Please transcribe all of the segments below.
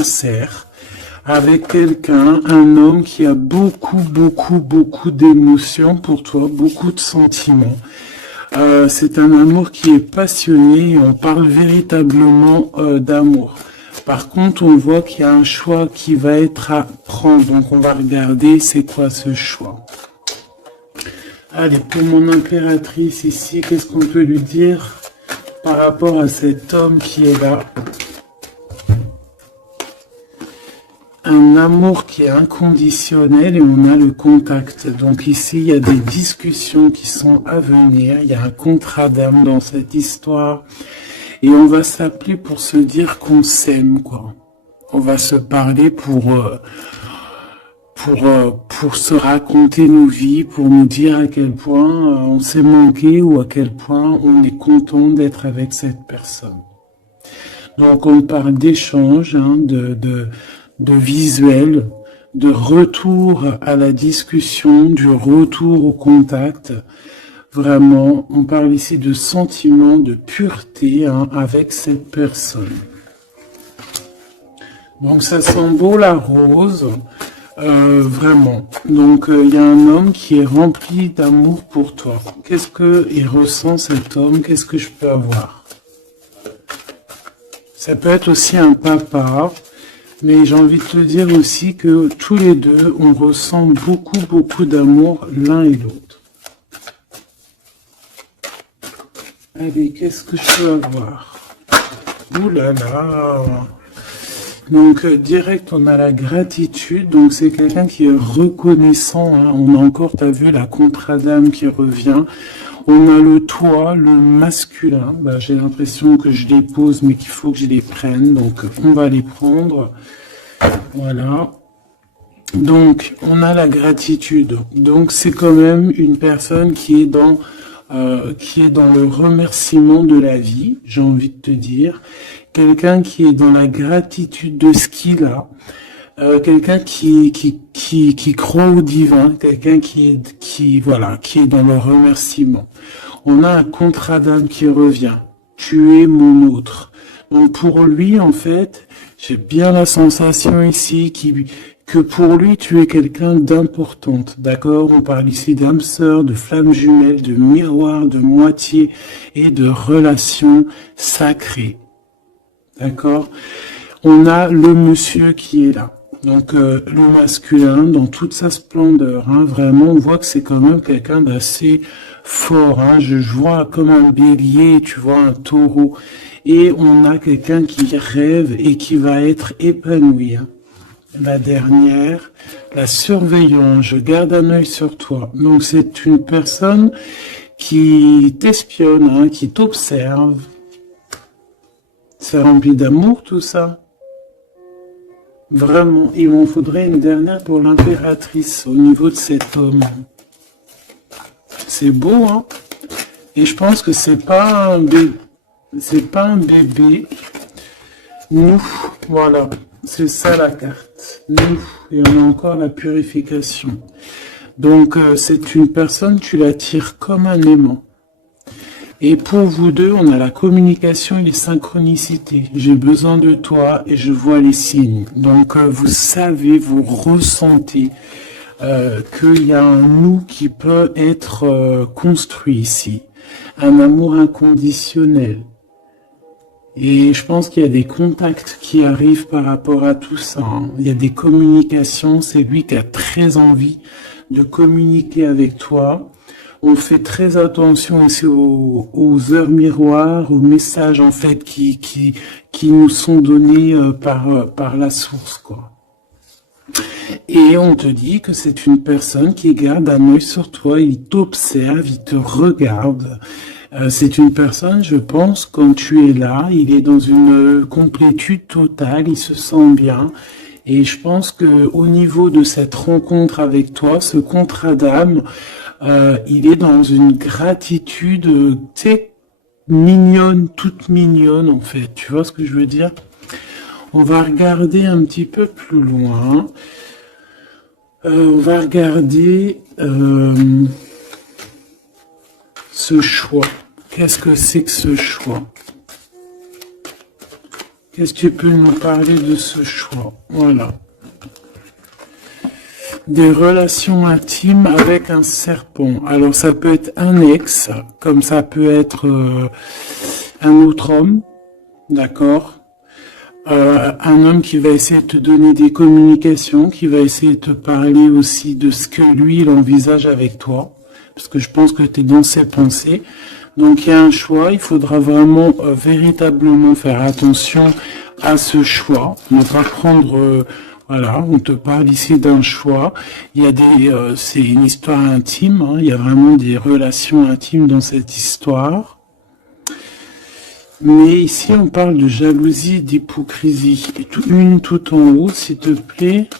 sincère avec quelqu'un, un homme qui a beaucoup d'émotions pour toi, beaucoup de sentiments. C'est un amour qui est passionné et on parle véritablement d'amour. Par contre, on voit qu'il y a un choix qui va être à prendre. Donc, on va regarder c'est quoi ce choix. Allez, pour mon impératrice ici, qu'est-ce qu'on peut lui dire par rapport à cet homme qui est là? Un amour qui est inconditionnel et on a le contact. Donc ici, il y a des discussions qui sont à venir. Il y a un contrat d'âme dans cette histoire. Et on va s'appeler pour se dire qu'on s'aime, quoi. On va se parler pour se raconter nos vies, pour nous dire à quel point on s'est manqué ou à quel point on est content d'être avec cette personne. Donc on parle d'échange, hein, de visuel, de retour à la discussion, du retour au contact. Vraiment, on parle ici de sentiment de pureté hein, avec cette personne. Donc ça sent beau la rose, vraiment. Donc il y a un homme qui est rempli d'amour pour toi. Qu'est-ce qu'il ressent cet homme? Qu'est-ce que je peux avoir? Ça peut être aussi un papa. Mais j'ai envie de te dire aussi que tous les deux, on ressent beaucoup d'amour l'un et l'autre. Allez, qu'est-ce que je peux avoir? Ouh là là! Donc, direct, on a la gratitude. Donc, c'est quelqu'un qui est reconnaissant. Hein. On a encore, t'as vu, la contrat d'âme qui revient. On a le toi, le masculin. Bah, j'ai l'impression que je les pose, mais qu'il faut que je les prenne. Donc, on va les prendre. Voilà. Donc, on a la gratitude. Donc, c'est quand même une personne qui est dans le remerciement de la vie, j'ai envie de te dire. Quelqu'un qui est dans la gratitude de ce qu'il a. Quelqu'un qui croit au divin, quelqu'un qui est dans le remerciement. On a un contrat d'âme qui revient. Tu es mon autre. Donc pour lui, en fait, j'ai bien la sensation ici que pour lui, tu es quelqu'un d'importante. D'accord? On parle ici d'âme sœur, de flamme jumelle, de miroir, de moitié et de relation sacrée. D'accord? On a le monsieur qui est là. Donc le masculin dans toute sa splendeur, hein, vraiment on voit que c'est quand même quelqu'un d'assez fort, hein, je vois comme un bélier, tu vois un taureau, et on a quelqu'un qui rêve et qui va être épanoui. Hein. La dernière, la surveillance, je garde un œil sur toi. Donc c'est une personne qui t'espionne, hein, qui t'observe. C'est rempli d'amour tout ça. Vraiment, il m'en faudrait une dernière pour l'impératrice au niveau de cet homme. C'est beau, hein? Et je pense que c'est pas un bébé. Nous, voilà, c'est ça la carte. Nous, et on a encore la purification. Donc, c'est une personne, tu l'attires comme un aimant. Et pour vous deux, on a la communication et les synchronicités. J'ai besoin de toi et je vois les signes. Donc, vous savez, vous ressentez qu'il y a un nous qui peut être construit ici. Un amour inconditionnel. Et je pense qu'il y a des contacts qui arrivent par rapport à tout ça. Hein. Il y a des communications. C'est lui qui a très envie de communiquer avec toi. On fait très attention aussi aux heures miroirs, aux messages en fait qui nous sont donnés par la source, quoi. Et on te dit que c'est une personne qui garde un œil sur toi, il t'observe, il te regarde. C'est une personne, je pense, quand tu es là, il est dans une complétude totale, il se sent bien. Et je pense que au niveau de cette rencontre avec toi, ce contrat d'âme, il est dans une gratitude, tu sais, mignonne, toute mignonne en fait. Tu vois ce que je veux dire? On va regarder un petit peu plus loin. On va regarder ce choix. Qu'est-ce que c'est que ce choix? Qu'est-ce que tu peux nous parler de ce choix? Voilà. Des relations intimes avec un serpent. Alors ça peut être un ex, comme ça peut être un autre homme, d'accord? Un homme qui va essayer de te donner des communications, qui va essayer de te parler aussi de ce que lui, il envisage avec toi, parce que je pense que tu es dans ses pensées. Donc il y a un choix, il faudra vraiment véritablement faire attention à ce choix, ne pas prendre... voilà, on te parle ici d'un choix. Il y a c'est une histoire intime, hein, il y a vraiment des relations intimes dans cette histoire. Mais ici, on parle de jalousie et d'hypocrisie. Une tout en haut, s'il te plaît.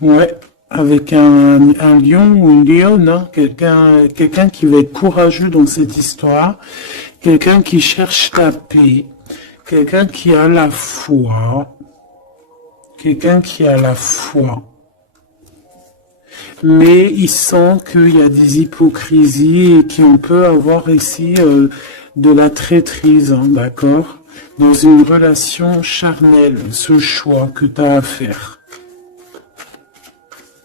Ouais, avec un lion ou une lionne, hein, quelqu'un qui va être courageux dans cette histoire, quelqu'un qui cherche la paix, quelqu'un qui a la foi, mais il sent qu'il y a des hypocrisies et qu'on peut avoir ici de la traîtrise, hein, d'accord? Dans une relation charnelle, ce choix que tu as à faire.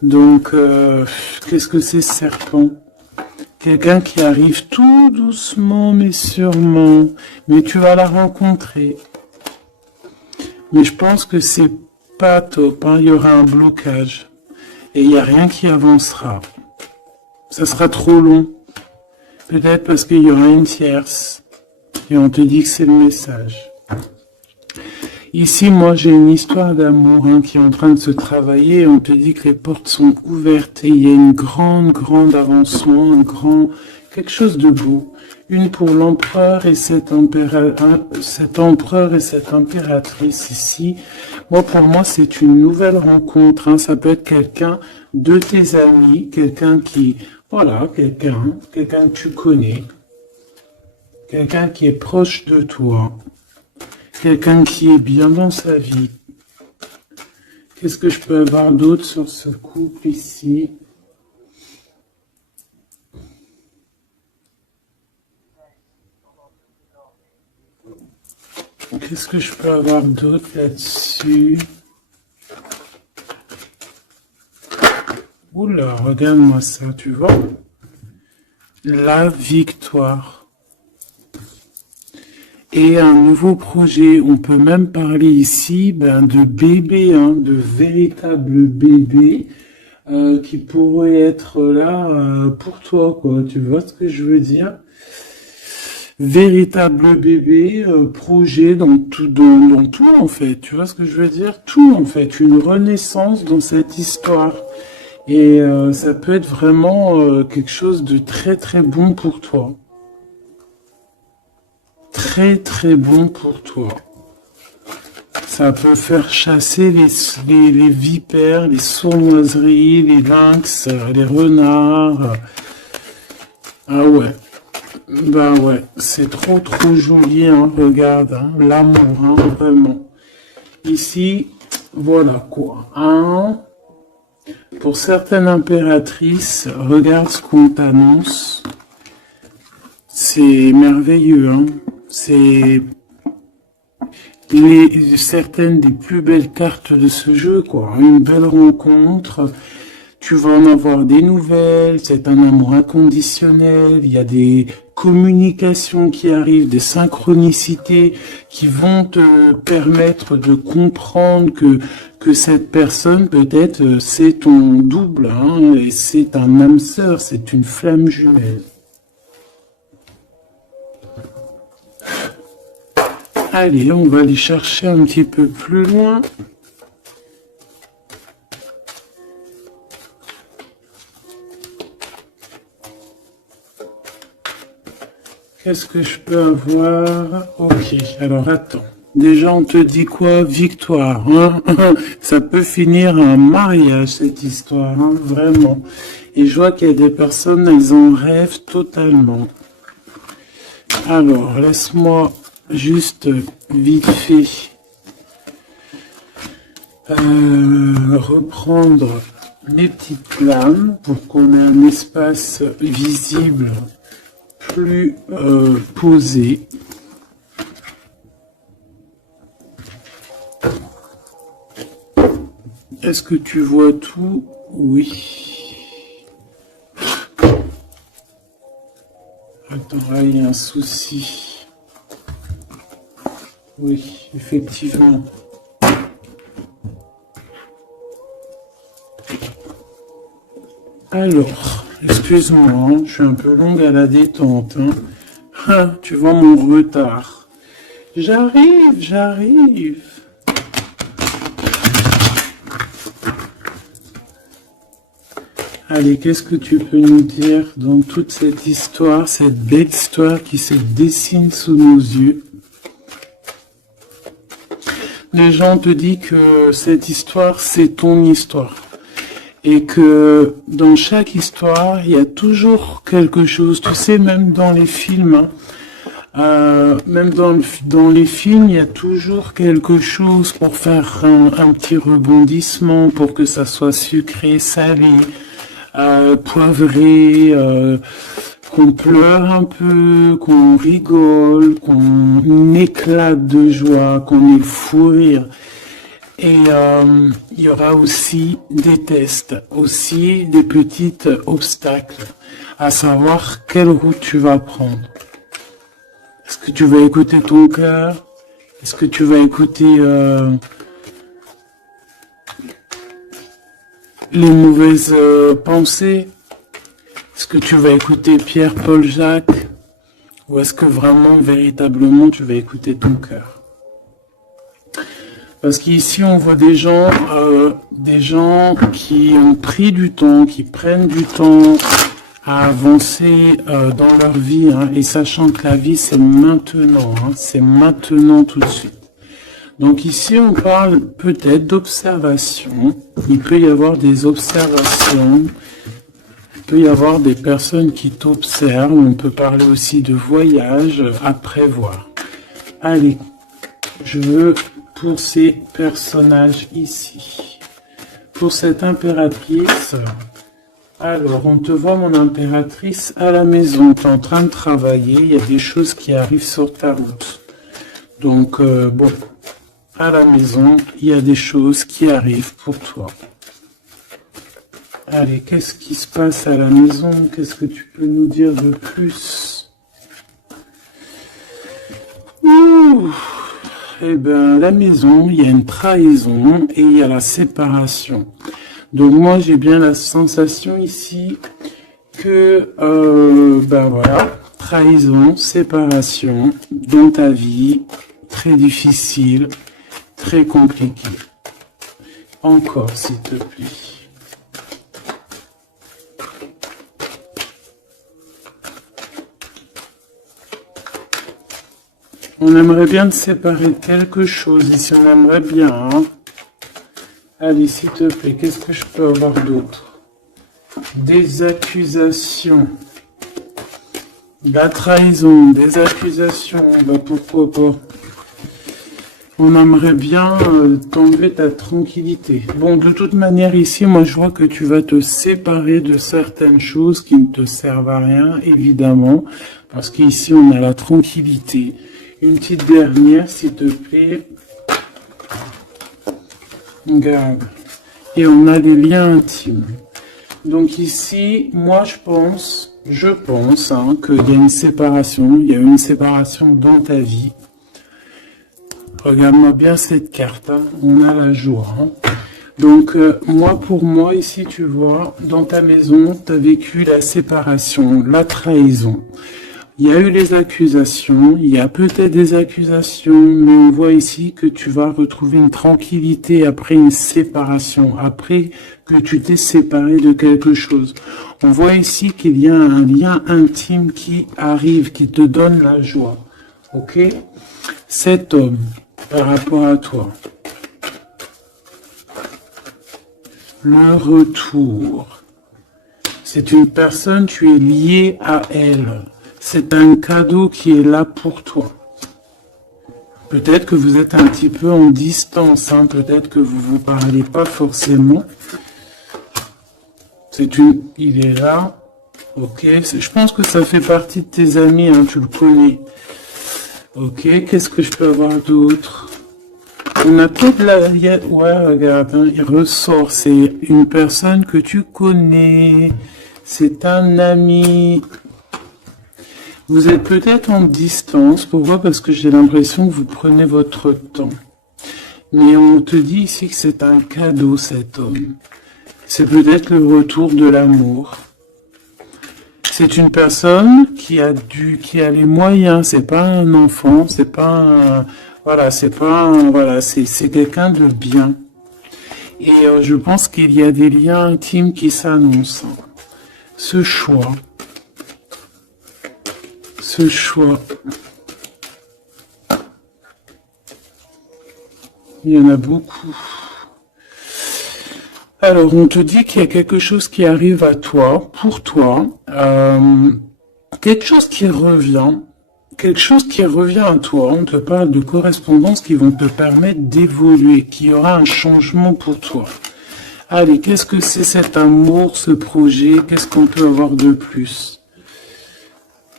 Donc, qu'est-ce que c'est serpent? Quelqu'un qui arrive tout doucement mais sûrement, mais tu vas la rencontrer. Mais je pense que c'est pas top, hein. Il y aura un blocage et il n'y a rien qui avancera. Ça sera trop long. Peut-être parce qu'il y aura une tierce et on te dit que c'est le message. Ici, moi, j'ai une histoire d'amour, hein, qui est en train de se travailler et on te dit que les portes sont ouvertes et il y a une grande avancement, quelque chose de beau. Une pour l'empereur et cet empereur et cette impératrice ici. Pour moi, c'est une nouvelle rencontre, hein. Ça peut être quelqu'un de tes amis, quelqu'un qui, voilà, quelqu'un que tu connais, quelqu'un qui est proche de toi. Quelqu'un qui est bien dans sa vie. Qu'est-ce que je peux avoir d'autre sur ce couple ici? Qu'est-ce que je peux avoir d'autre là-dessus? Oula, regarde-moi ça, tu vois? La victoire. Et un nouveau projet, on peut même parler ici de bébés, hein, de véritables bébés qui pourraient être là pour toi, quoi. Tu vois ce que je veux dire? Véritable bébé, projet dans tout en fait. Tu vois ce que je veux dire? Tout en fait, une renaissance dans cette histoire. Et ça peut être vraiment quelque chose de très très bon pour toi. Très bon pour toi. Ça peut faire chasser les vipères, les sournoiseries, les lynx, les renards. Ah ouais. Bah ouais, c'est trop joli, hein, regarde, hein, l'amour, hein, vraiment. Ici, voilà quoi. Hein. Pour certaines impératrices, regarde ce qu'on t'annonce. C'est merveilleux, hein. C'est certaines des plus belles cartes de ce jeu, quoi. Une belle rencontre, tu vas en avoir des nouvelles, c'est un amour inconditionnel, il y a des communications qui arrivent, des synchronicités qui vont te permettre de comprendre que cette personne, peut-être, c'est ton double, hein, et c'est un âme sœur, c'est une flamme jumelle. Allez, on va aller chercher un petit peu plus loin. Qu'est-ce que je peux avoir? Ok, alors attends. Déjà, on te dit quoi? Victoire, hein. Ça peut finir un mariage, cette histoire, hein, vraiment. Et je vois qu'il y a des personnes, elles en rêvent totalement. Alors, laisse-moi juste vite fait reprendre mes petites flammes pour qu'on ait un espace visible plus posé. Est-ce que tu vois tout? Oui. Attends, là, il y a un souci. Oui, effectivement. Alors, excuse-moi, hein, je suis un peu longue à la détente. Hein. Ah, tu vois mon retard. J'arrive. Allez, qu'est-ce que tu peux nous dire dans toute cette histoire, cette belle histoire qui se dessine sous nos yeux? Les gens te disent que cette histoire, c'est ton histoire. Et que dans chaque histoire, il y a toujours quelque chose. Tu sais, même dans les films, même dans les films, il y a toujours quelque chose pour faire un petit rebondissement, pour que ça soit sucré, salé, poivré, qu'on pleure un peu, qu'on rigole, qu'on éclate de joie, qu'on ait le fou rire. Et il y aura aussi des tests, aussi des petits obstacles, à savoir quelle route tu vas prendre. Est-ce que tu vas écouter ton cœur? Est-ce que tu vas écouter les mauvaises pensées? Est-ce que tu vas écouter Pierre, Paul, Jacques? Ou est-ce que vraiment, véritablement, tu vas écouter ton cœur? Parce qu'ici, on voit des gens qui ont pris du temps, qui prennent du temps à avancer dans leur vie, hein, et sachant que la vie, c'est maintenant, hein, c'est maintenant tout de suite. Donc ici, on parle peut-être d'observation. Il peut y avoir des observations. Il peut y avoir des personnes qui t'observent. On peut parler aussi de voyage à prévoir. Allez, je veux pour ces personnages ici. Pour cette impératrice, alors on te voit mon impératrice à la maison. Tu es en train de travailler. Il y a des choses qui arrivent sur ta route. Donc, bon, à la maison, il y a des choses qui arrivent pour toi. Allez, qu'est-ce qui se passe à la maison? Qu'est-ce que tu peux nous dire de plus? Ouh. Eh bien, la maison, il y a une trahison et il y a la séparation. Donc moi, j'ai bien la sensation ici que, ben voilà, trahison, séparation dans ta vie, très difficile, très compliqué. Encore, s'il te plaît. On aimerait bien te séparer de quelque chose, ici on aimerait bien. Hein. Allez, s'il te plaît, qu'est-ce que je peux avoir d'autre? Des accusations. La trahison, des accusations, bah pourquoi pas. On aimerait bien t'enlever ta tranquillité. Bon, de toute manière, ici, moi, je vois que tu vas te séparer de certaines choses qui ne te servent à rien, évidemment, parce qu'ici, on a la tranquillité. Une petite dernière, s'il te plaît. Regarde. Et on a les liens intimes. Donc ici, moi, je pense hein, qu'il y a une séparation. Il y a une séparation dans ta vie. Regarde-moi bien cette carte, hein. On a la joie. Hein. Donc, moi, pour moi, ici, tu vois, dans ta maison, tu as vécu la séparation, la trahison. Il y a eu les accusations, il y a peut-être des accusations, mais on voit ici que tu vas retrouver une tranquillité après une séparation, après que tu t'es séparé de quelque chose. On voit ici qu'il y a un lien intime qui arrive, qui te donne la joie. Ok? Cet homme, par rapport à toi. Le retour. C'est une personne, tu es lié à elle. C'est un cadeau qui est là pour toi. Peut-être que vous êtes un petit peu en distance, hein, peut-être que vous ne vous parlez pas forcément. Il est là. Ok, je pense que ça fait partie de tes amis, hein, tu le connais. Ok, qu'est-ce que je peux avoir d'autre? On a peut-être ouais, regarde, hein, il ressort. C'est une personne que tu connais. C'est un ami. Vous êtes peut-être en distance. Pourquoi? Parce que j'ai l'impression que vous prenez votre temps. Mais on te dit ici que c'est un cadeau, cet homme. C'est peut-être le retour de l'amour. C'est une personne qui a les moyens. C'est pas un enfant. C'est pas un, voilà, c'est quelqu'un de bien. Et je pense qu'il y a des liens intimes qui s'annoncent. Ce choix. Il y en a beaucoup. Alors, on te dit qu'il y a quelque chose qui arrive à toi, pour toi, quelque chose qui revient à toi. On te parle de correspondances qui vont te permettre d'évoluer, qu'il y aura un changement pour toi. Allez, qu'est-ce que c'est cet amour, ce projet? Qu'est-ce qu'on peut avoir de plus?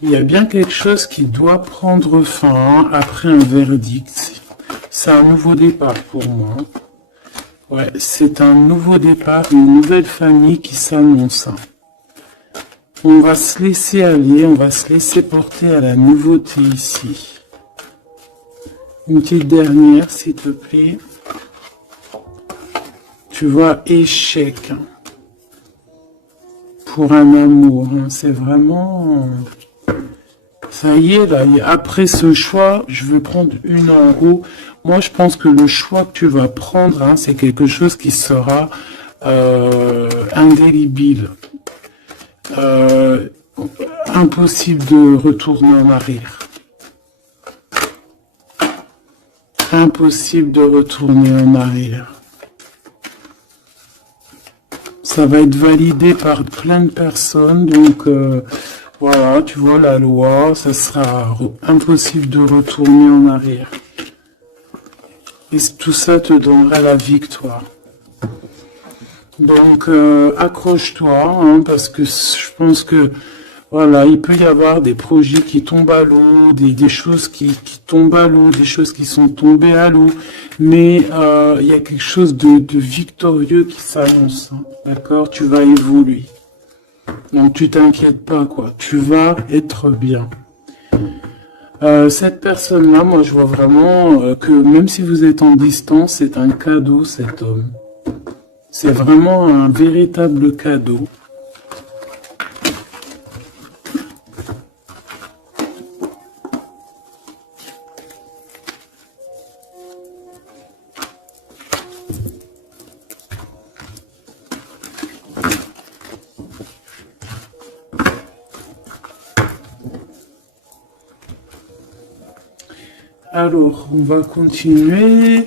Il y a bien quelque chose qui doit prendre fin après un verdict. C'est un nouveau départ pour moi. Ouais, c'est un nouveau départ, une nouvelle famille qui s'annonce. On va se laisser aller, on va se laisser porter à la nouveauté ici. Une petite dernière, s'il te plaît. Tu vois, échec. Pour un amour, hein. C'est vraiment... Ça y est, là, après ce choix, je vais prendre une en haut. Moi, je pense que le choix que tu vas prendre, hein, c'est quelque chose qui sera indélébile. Impossible de retourner en arrière. Impossible de retourner en arrière. Ça va être validé par plein de personnes, donc... voilà, tu vois la loi, ça sera impossible de retourner en arrière. Et tout ça te donnera la victoire. Donc, accroche-toi, hein, parce que je pense que, voilà, il peut y avoir des projets qui tombent à l'eau, des choses qui tombent à l'eau, des choses qui sont tombées à l'eau, mais il y a quelque chose de victorieux qui s'annonce, hein, d'accord? Tu vas évoluer. Donc tu t'inquiètes pas, quoi. Tu vas être bien. Cette personne-là, moi je vois vraiment que même si vous êtes en distance, c'est un cadeau, cet homme. C'est vraiment un véritable cadeau. Alors, on va continuer.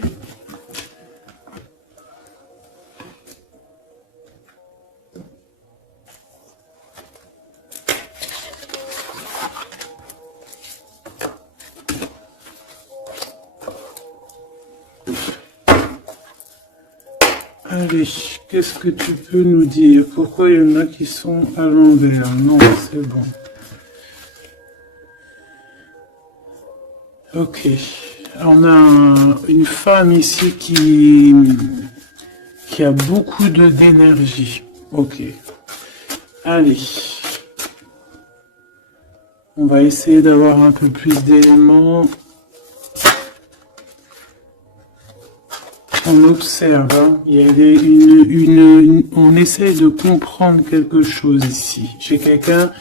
Allez, qu'est-ce que tu peux nous dire? Pourquoi il y en a qui sont à l'envers? Non, c'est bon. Ok. On a une femme ici qui a beaucoup d'énergie. Ok. Allez. On va essayer d'avoir un peu plus d'éléments. On observe, hein. Il y a on essaie de comprendre quelque chose ici. J'ai quelqu'un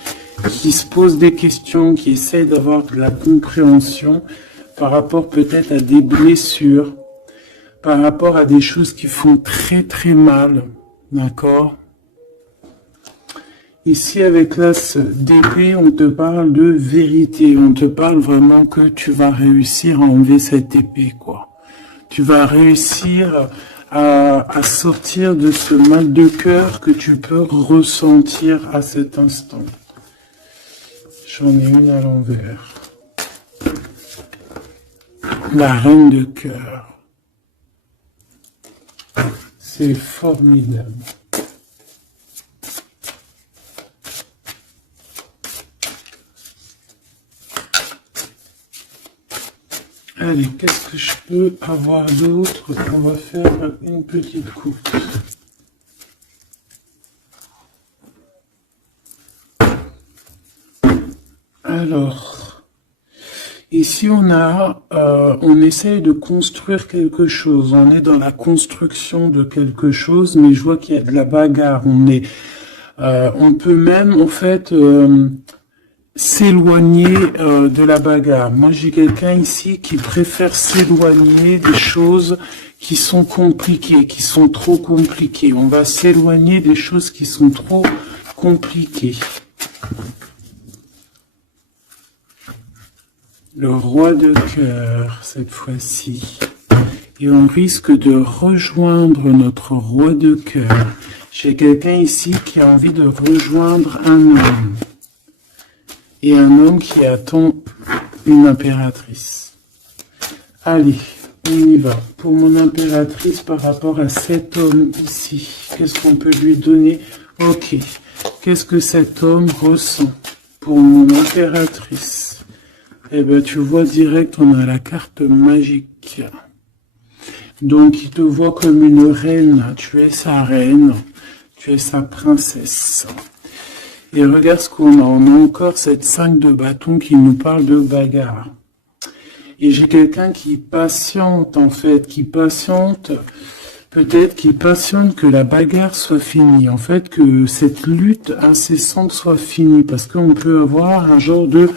qui se pose des questions, qui essaie d'avoir de la compréhension par rapport peut-être à des blessures, par rapport à des choses qui font très très mal, d'accord? Ici, avec l'as d'épée, on te parle de vérité, on te parle vraiment que tu vas réussir à enlever cette épée, quoi. Tu vas réussir à sortir de ce mal de cœur que tu peux ressentir à cet instant. J'en ai une à l'envers. La reine de cœur. C'est formidable. Allez, qu'est-ce que je peux avoir d'autre? On va faire une petite coupe. Alors, ici on essaye de construire quelque chose. On est dans la construction de quelque chose, mais je vois qu'il y a de la bagarre. On peut même, en fait, s'éloigner de la bagarre. Moi, j'ai quelqu'un ici qui préfère s'éloigner des choses qui sont compliquées, qui sont trop compliquées. On va s'éloigner des choses qui sont trop compliquées. Le roi de cœur, cette fois-ci. Et on risque de rejoindre notre roi de cœur. J'ai quelqu'un ici qui a envie de rejoindre un homme. Et un homme qui attend une impératrice. Allez, on y va. Pour mon impératrice, par rapport à cet homme ici, qu'est-ce qu'on peut lui donner? Ok. Qu'est-ce que cet homme ressent pour mon impératrice? Eh bien, tu vois direct, on a la carte magique. Donc, il te voit comme une reine. Tu es sa reine. Tu es sa princesse. Et regarde ce qu'on a. On a encore cette 5 de bâton qui nous parle de bagarre. Et j'ai quelqu'un qui patiente, en fait, qui patiente, peut-être qui patiente que la bagarre soit finie. En fait, que cette lutte incessante soit finie. Parce qu'on peut avoir un genre de...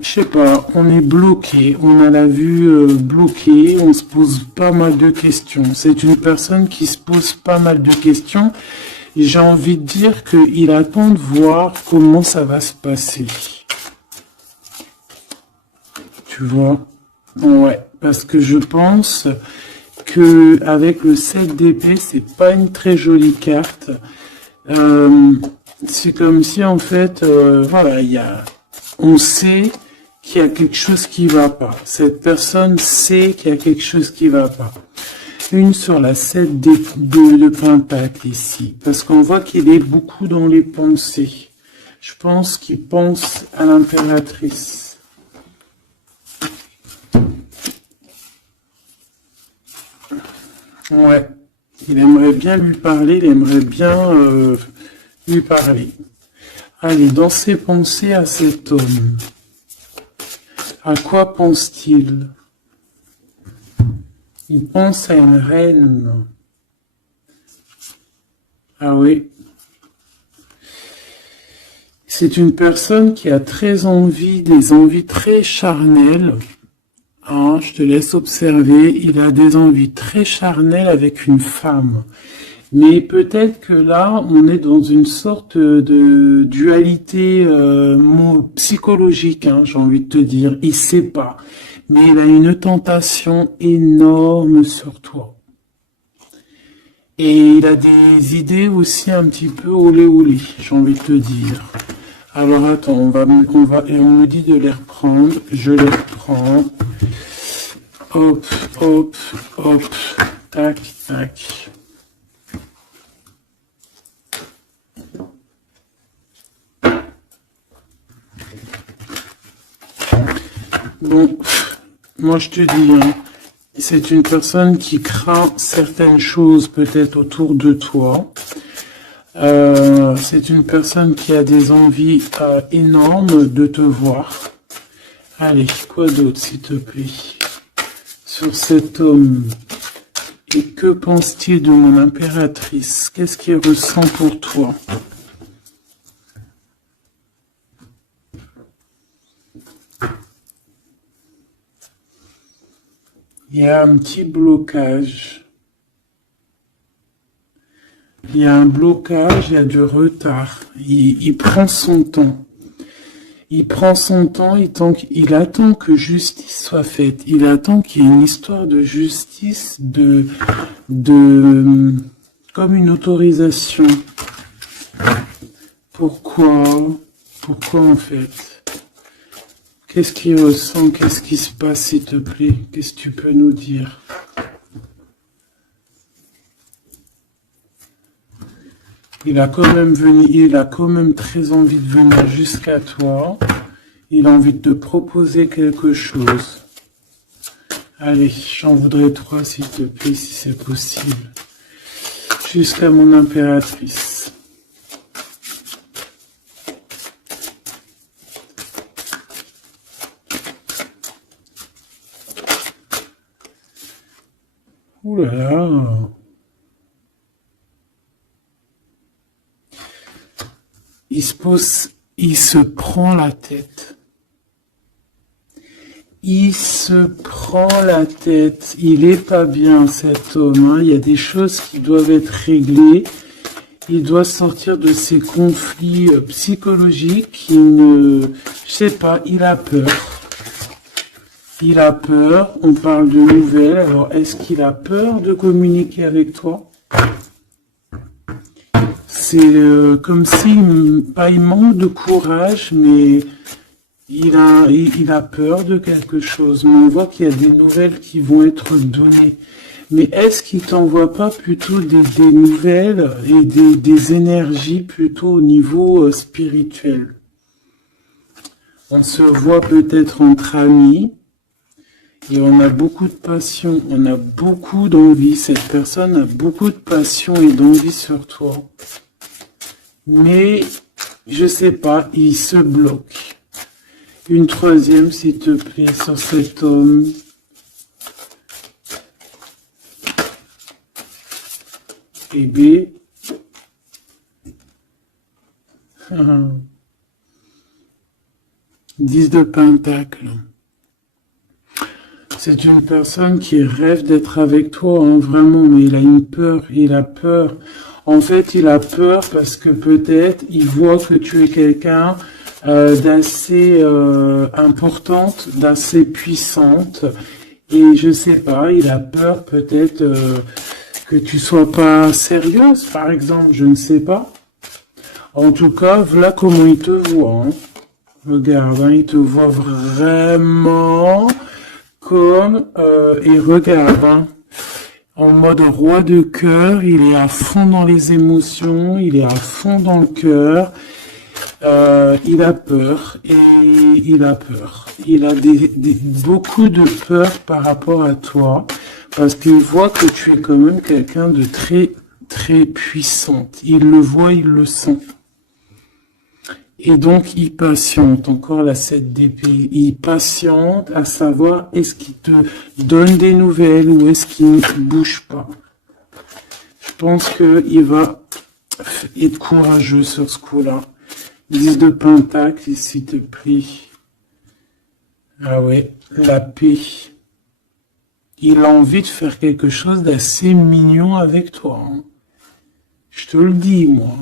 Je sais pas, on est bloqué, on a la vue bloquée, on se pose pas mal de questions. C'est une personne qui se pose pas mal de questions. J'ai envie de dire qu'il attend de voir comment ça va se passer. Tu vois? Ouais, parce que je pense que avec le 7 d'épée, c'est pas une très jolie carte. C'est comme si en fait, voilà, on sait qu'il y a quelque chose qui va pas. Cette personne sait qu'il y a quelque chose qui va pas. Une sur la 7 de pentacle ici. Parce qu'on voit qu'il est beaucoup dans les pensées. Je pense qu'il pense à l'impératrice. Ouais. Il aimerait bien lui parler, il aimerait bien lui parler. Allez, dans ses pensées à cet homme. À quoi pense-t-il? Il pense à une reine. Ah oui. C'est une personne qui a très envie, des envies très charnelles. Hein, je te laisse observer. Il a des envies très charnelles avec une femme. Mais peut-être que là, on est dans une sorte de dualité psychologique, hein, j'ai envie de te dire. Il sait pas. Mais il a une tentation énorme sur toi. Et il a des idées aussi un petit peu olé olé, j'ai envie de te dire. Alors attends, et on me dit de les reprendre. Je les reprends. Hop, hop, hop. Tac, tac. Bon, moi je te dis, hein, c'est une personne qui craint certaines choses peut-être autour de toi. C'est une personne qui a des envies énormes de te voir. Allez, quoi d'autre s'il te plaît? Sur cet homme. Et que pense-t-il de mon impératrice? Qu'est-ce qu'il ressent pour toi? Il y a un petit blocage. Il y a un blocage, il y a du retard. Il prend son temps. Il prend son temps, il attend que justice soit faite. Il attend qu'il y ait une histoire de justice, comme une autorisation. Pourquoi en fait? Qu'est-ce qu'il ressent? Qu'est-ce qui se passe, s'il te plaît? Qu'est-ce que tu peux nous dire? Il a quand même très envie de venir jusqu'à toi. Il a envie de te proposer quelque chose. Allez, j'en voudrais 3 s'il te plaît, si c'est possible. Jusqu'à mon impératrice. Ouh là là. Il se prend la tête. Il se prend la tête. Il est pas bien, cet homme, hein. Il y a des choses qui doivent être réglées. Il doit sortir de ces conflits psychologiques. Je sais pas, il a peur. Il a peur. On parle de nouvelles. Alors, est-ce qu'il a peur de communiquer avec toi? C'est comme s'il il manque de courage, mais il a peur de quelque chose. Mais on voit qu'il y a des nouvelles qui vont être données. Mais est-ce qu'il t'envoie pas plutôt des nouvelles et des énergies plutôt au niveau spirituel? On se voit peut-être entre amis et on a beaucoup de passion, on a beaucoup d'envie. Cette personne a beaucoup de passion et d'envie sur toi. Mais, je sais pas, il se bloque. Une troisième, s'il te plaît, sur cet homme. Et B. 10 de Pentacle. C'est une personne qui rêve d'être avec toi, hein, vraiment, mais il a une peur, il a peur. En fait, il a peur parce que peut-être il voit que tu es quelqu'un d'assez importante, d'assez puissante. Et je sais pas, il a peur peut-être que tu sois pas sérieuse, par exemple, je ne sais pas. En tout cas, voilà comment il te voit. Hein. Regarde, hein, il te voit vraiment comme... et regarde, hein, en mode roi de cœur, il est à fond dans les émotions, il est à fond dans le cœur. Il a peur et il a peur. Il a beaucoup de peur par rapport à toi parce qu'il voit que tu es quand même quelqu'un de très, très puissante. Il le voit, il le sent. Et donc, il patiente. Encore la 7 d'épée. Il patiente à savoir est-ce qu'il te donne des nouvelles ou est-ce qu'il ne bouge pas. Je pense qu'il va être courageux sur ce coup-là. 10 de Pentacle, s'il te plaît. Ah ouais, la paix. Il a envie de faire quelque chose d'assez mignon avec toi. Hein. Je te le dis, moi.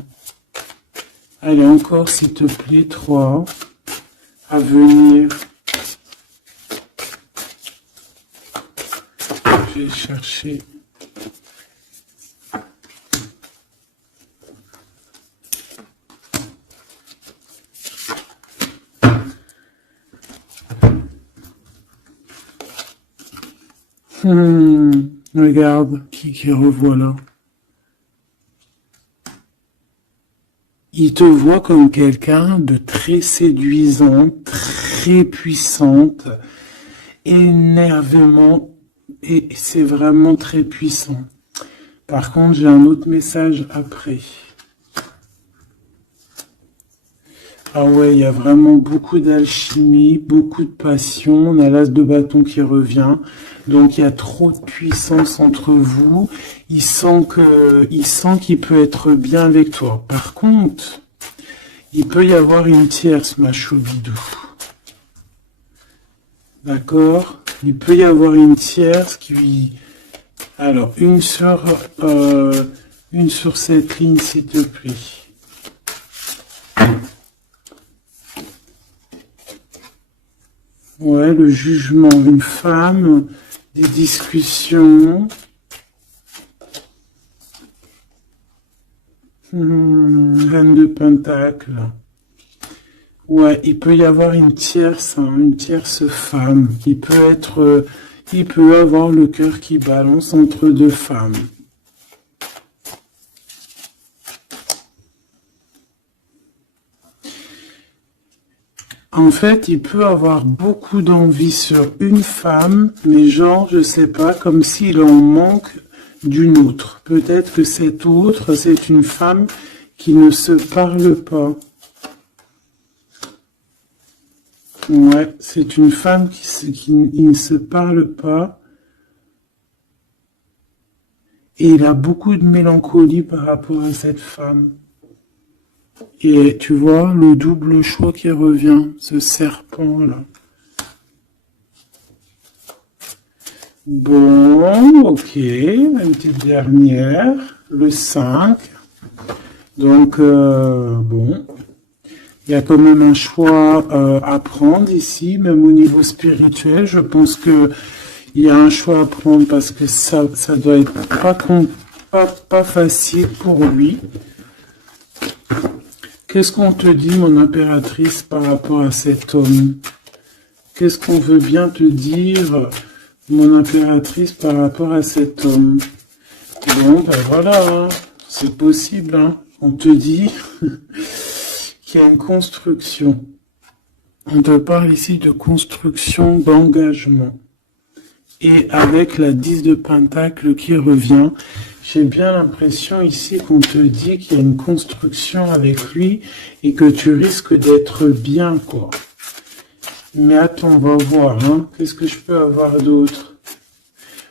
Allez, encore, s'il te plaît, 3. À venir. Je vais chercher... Regarde, qui revoit là. Il te voit comme quelqu'un de très séduisant, très puissante, énervément, et c'est vraiment très puissant. Par contre, j'ai un autre message après. Ah ouais, il y a vraiment beaucoup d'alchimie, beaucoup de passion. On a l'as de bâton qui revient. Donc il y a trop de puissance entre vous. Il sent qu'il peut être bien avec toi. Par contre, il peut y avoir une tierce, ma choubidou. D'accord? Il peut y avoir une tierce qui... Alors, une sur cette ligne, s'il te plaît. Ouais, le jugement, une femme, des discussions. Reine de Pentacle. Ouais, il peut y avoir une tierce femme. Il peut avoir le cœur qui balance entre deux femmes. En fait, il peut avoir beaucoup d'envie sur une femme, mais genre, je sais pas, comme s'il en manque d'une autre. Peut-être que cette autre, c'est une femme qui ne se parle pas. Ouais, c'est une femme qui ne se parle pas. Et il a beaucoup de mélancolie par rapport à cette femme. Et tu vois, le double choix qui revient, ce serpent-là. Bon, ok, une petite dernière, le 5. Donc, bon, il y a quand même un choix à prendre ici, même au niveau spirituel. Je pense que il y a un choix à prendre parce que ça doit être pas facile pour lui. Qu'est-ce qu'on te dit, mon impératrice, par rapport à cet homme? Qu'est-ce qu'on veut bien te dire, mon impératrice, par rapport à cet homme? Bon, ben voilà, hein, c'est possible, hein. On te dit qu'il y a une construction. On te parle ici de construction, d'engagement. Et avec la 10 de Pentacle qui revient, j'ai bien l'impression ici qu'on te dit qu'il y a une construction avec lui et que tu risques d'être bien, quoi. Mais attends, on va voir, hein. Qu'est-ce que je peux avoir d'autre?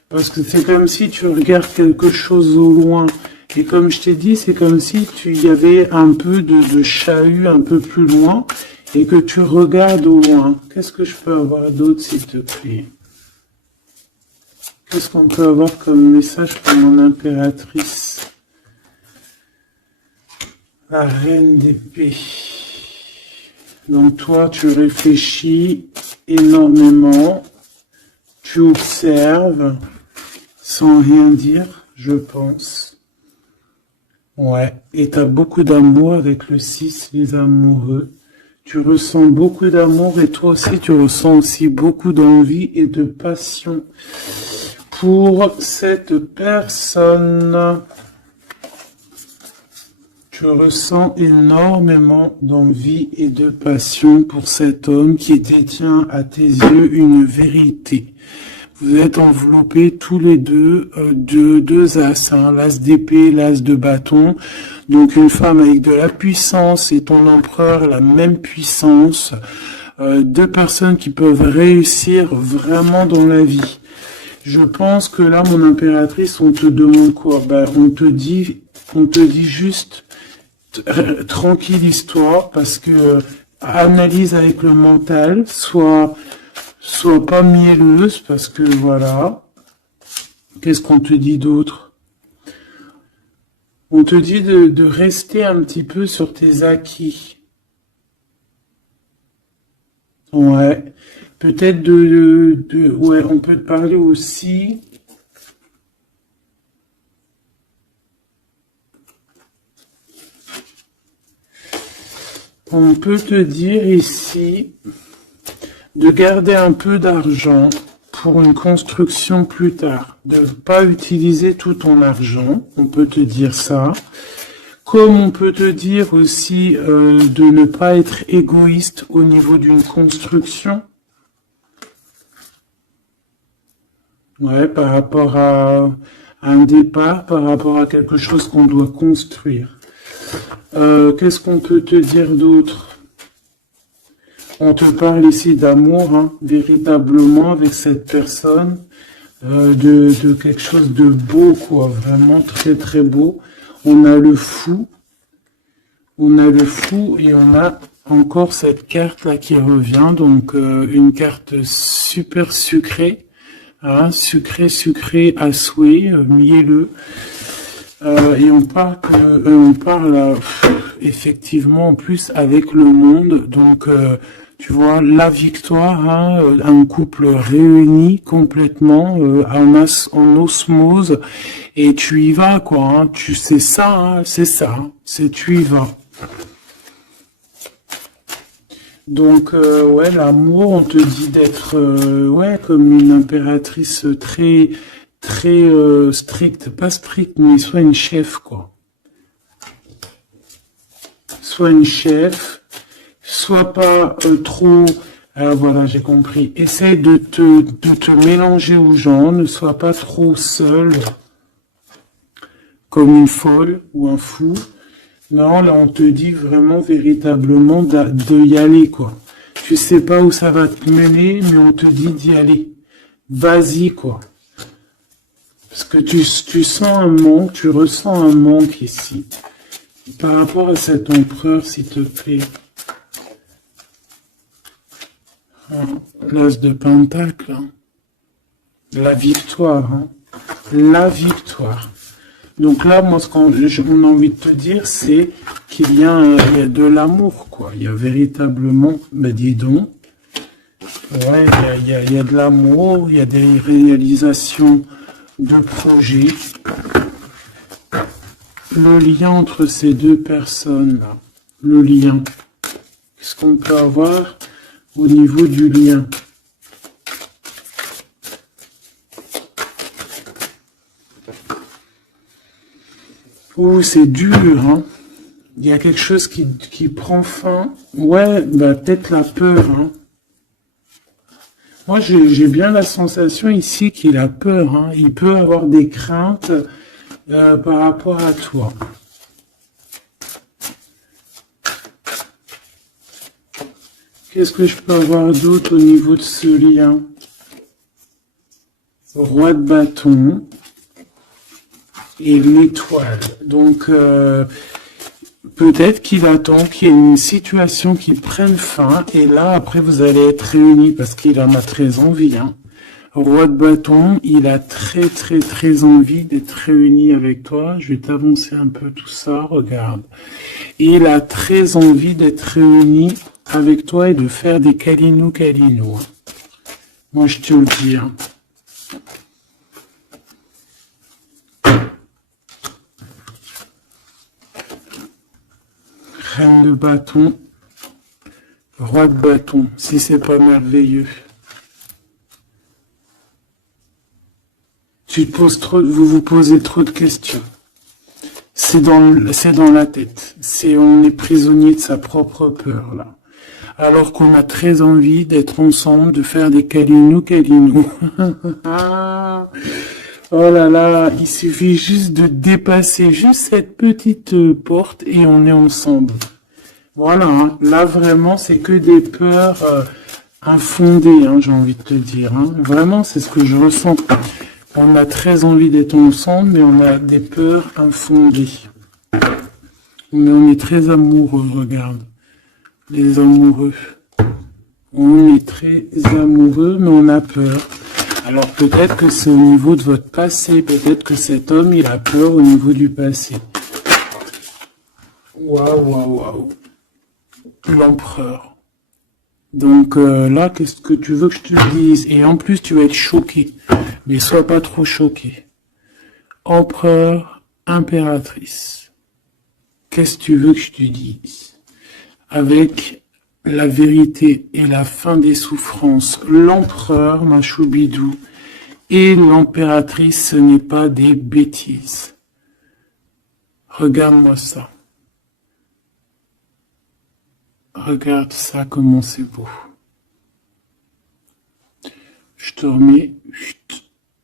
Parce que c'est comme si tu regardes quelque chose au loin. Et comme je t'ai dit, c'est comme si il y avait un peu de chahut un peu plus loin et que tu regardes au loin. Qu'est-ce que je peux avoir d'autre, s'il te plaît? Qu'est-ce qu'on peut avoir comme message pour mon impératrice? La reine d'épée. Donc toi, tu réfléchis énormément, tu observes, sans rien dire, je pense. Ouais, et tu as beaucoup d'amour avec le 6, les amoureux. Tu ressens beaucoup d'amour et toi aussi, tu ressens aussi beaucoup d'envie et de passion pour cette personne. Tu ressens énormément d'envie et de passion pour cet homme qui détient à tes yeux une vérité. Vous êtes enveloppés tous les deux de deux as, hein, l'as d'épée, l'as de bâton. Donc une femme avec de la puissance et ton empereur, la même puissance. Deux personnes qui peuvent réussir vraiment dans la vie. Je pense que là, mon impératrice, on te demande quoi? Ben, on te dit juste tranquillise-toi parce que analyse avec le mental, sois pas mielleuse parce que voilà. Qu'est-ce qu'on te dit d'autre? On te dit de rester un petit peu sur tes acquis. Ouais. Peut-être ouais, on peut te parler aussi. On peut te dire ici de garder un peu d'argent pour une construction plus tard. De ne pas utiliser tout ton argent, on peut te dire ça. Comme on peut te dire aussi de ne pas être égoïste au niveau d'une construction. Ouais, par rapport à un départ, par rapport à quelque chose qu'on doit construire. Qu'est-ce qu'on peut te dire d'autre? On te parle ici d'amour, hein, véritablement, avec cette personne, de quelque chose de beau, quoi, vraiment très très beau. On a le fou, et on a encore cette carte-là qui revient, donc une carte super sucrée, hein, sucré à souhait, mielleux. Et on parle effectivement en plus avec le monde, donc tu vois la victoire, hein, un couple réuni complètement en osmose, et tu y vas quoi, hein, c'est ça, hein, c'est tu y vas. Donc ouais, l'amour, on te dit d'être ouais, comme une impératrice très stricte, pas stricte, mais soit une chef, quoi. Soit une chef, sois pas trop... Alors voilà, j'ai compris. Essaye de te mélanger aux gens, ne sois pas trop seul, comme une folle ou un fou. Non, là, on te dit vraiment, véritablement, de y aller, quoi. Tu sais pas où ça va te mener, mais on te dit d'y aller. Vas-y, quoi. Parce que tu sens un manque, tu ressens un manque ici. Par rapport à cet empereur, s'il te plaît. L'as de Pentacle. Hein. La victoire. Hein. La victoire. Donc là, moi, ce qu'on a envie de te dire, c'est qu'il y a de l'amour, quoi. Il y a véritablement, ben dis donc, ouais, il y a de l'amour, il y a des réalisations de projets. Le lien entre ces deux personnes-là, le lien, qu'est-ce qu'on peut avoir au niveau du lien? Oh, c'est dur, hein. Il y a quelque chose qui prend fin. Ouais, bah, peut-être la peur, hein. Moi, j'ai bien la sensation ici qu'il a peur, hein. Il peut avoir des craintes par rapport à toi. Qu'est-ce que je peux avoir d'autre au niveau de ce lien? Roi de bâton. Et l'étoile. Donc, peut-être qu'il attend qu'il y ait une situation qui prenne fin. Et là, après, vous allez être réunis parce qu'il en a très envie. Hein. Roi de bâton, il a très envie d'être réuni avec toi. Je vais t'avancer un peu tout ça. Regarde. Il a très envie d'être réuni avec toi et de faire des câlinou. Moi, je te le dis. Hein. Reine de bâton, roi de bâton, si c'est pas merveilleux. Vous vous posez trop de questions. C'est dans la tête. On est prisonnier de sa propre peur, là. Alors qu'on a très envie d'être ensemble, de faire des câlinou. Oh là là, il suffit juste de dépasser juste cette petite porte et on est ensemble. Voilà, hein. Là vraiment c'est que des peurs infondées, hein, j'ai envie de te dire. Hein. Vraiment c'est ce que je ressens. On a très envie d'être ensemble, mais on a des peurs infondées. Mais on est très amoureux, regarde. Les amoureux. On est très amoureux, mais on a peur. Alors peut-être que c'est au niveau de votre passé, peut-être que cet homme, il a peur au niveau du passé. Waouh. L'empereur. Donc là, qu'est-ce que tu veux que je te dise? Et en plus, tu vas être choqué. Mais sois pas trop choqué. Empereur, impératrice. Qu'est-ce que tu veux que je te dise? Avec la vérité et la fin des souffrances, l'empereur, ma choubidou, et l'impératrice, ce n'est pas des bêtises. Regarde-moi ça. Regarde ça, comment c'est beau. Je te remets,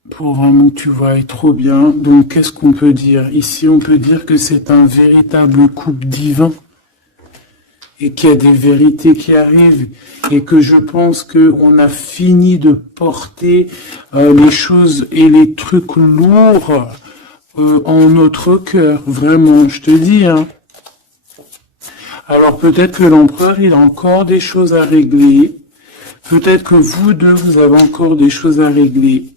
pour vraiment que tu vois trop bien. Donc, qu'est-ce qu'on peut dire? Ici, on peut dire que c'est un véritable couple divin. Et qu'il y a des vérités qui arrivent, et que je pense qu'on a fini de porter les choses et les trucs lourds en notre cœur, vraiment, je te dis. Hein. Alors peut-être que l'empereur, il a encore des choses à régler, peut-être que vous deux, vous avez encore des choses à régler.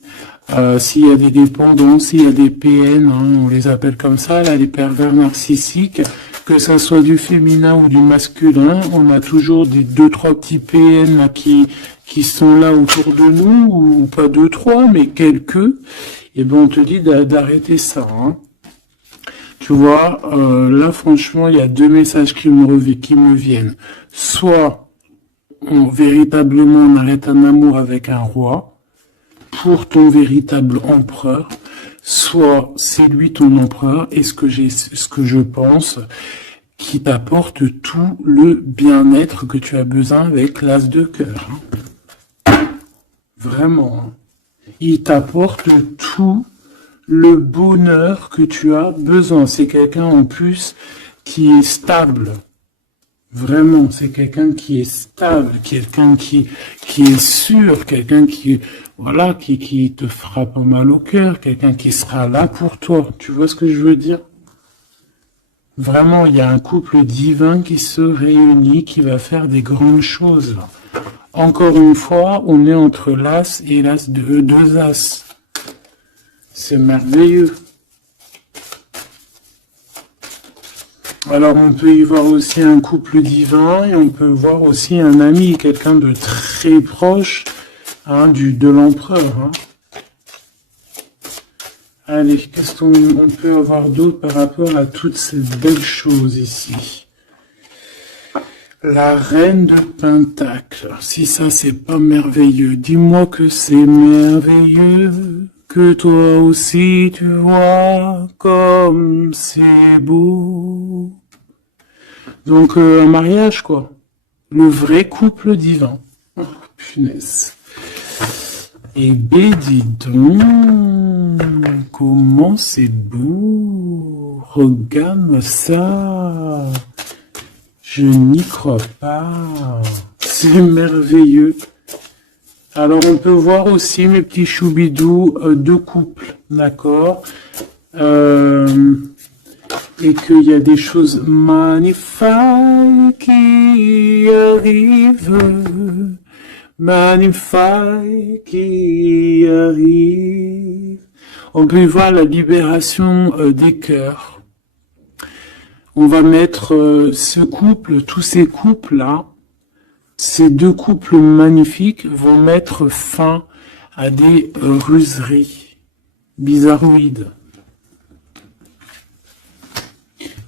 S'il y a des dépendances, s'il y a des PN, hein, on les appelle comme ça, là, les pervers narcissiques, que ça soit du féminin ou du masculin, on a toujours des 2-3 petits PN là, qui sont là autour de nous, ou pas 2-3, mais quelques, et ben on te dit d'arrêter ça. Hein. Tu vois, là franchement, il y a deux messages qui me viennent. Soit, véritablement, on arrête un amour avec un roi, pour ton véritable empereur, soit c'est lui ton empereur, et ce que je pense, qui t'apporte tout le bien-être que tu as besoin avec l'as de cœur. Vraiment. Il t'apporte tout le bonheur que tu as besoin. C'est quelqu'un en plus qui est stable. Vraiment, c'est quelqu'un qui est stable, quelqu'un qui est sûr, quelqu'un qui, voilà, qui te fera pas mal au cœur, quelqu'un qui sera là pour toi. Tu vois ce que je veux dire? Vraiment, il y a un couple divin qui se réunit, qui va faire des grandes choses. Encore une fois, on est entre l'as et l'as de deux as. C'est merveilleux. Alors, on peut y voir aussi un couple divin et on peut voir aussi un ami, quelqu'un de très proche hein, de l'empereur. Hein. Allez, qu'est-ce qu'on peut avoir d'autre par rapport à toutes ces belles choses ici? La reine de Pentacle. Si ça, c'est pas merveilleux, dis-moi que c'est merveilleux. Que toi aussi tu vois comme c'est beau. Donc un mariage quoi. Le vrai couple divin. Oh, punaise. Et ben dis donc, comment c'est beau. Regarde ça. Je n'y crois pas. C'est merveilleux. Alors, on peut voir aussi, mes petits choubidous, deux couples, d'accord et qu'il y a des choses magnifiques qui arrivent, magnifiques qui arrivent. On peut voir la libération des cœurs. On va mettre ce couple, tous ces couples-là, ces deux couples magnifiques vont mettre fin à des ruseries bizarroïdes.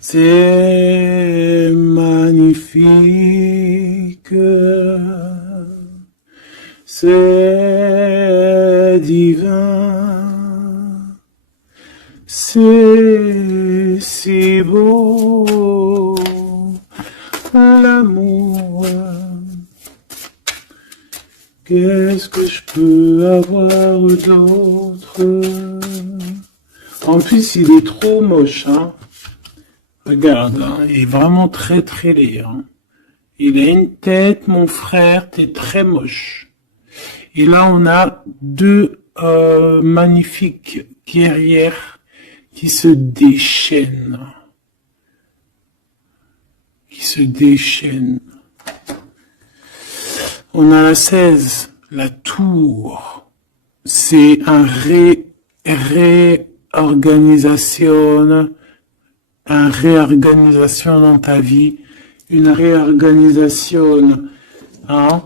C'est magnifique, c'est divin, c'est si beau, l'amour. Qu'est-ce que je peux avoir d'autre? En plus, il est trop moche, hein. Regarde, hein, il est vraiment très très laid. Hein. Il a une tête, mon frère, t'es très moche. Et là, on a deux magnifiques guerrières qui se déchaînent. On a la 16, la tour. C'est un réorganisation dans ta vie, une réorganisation, hein.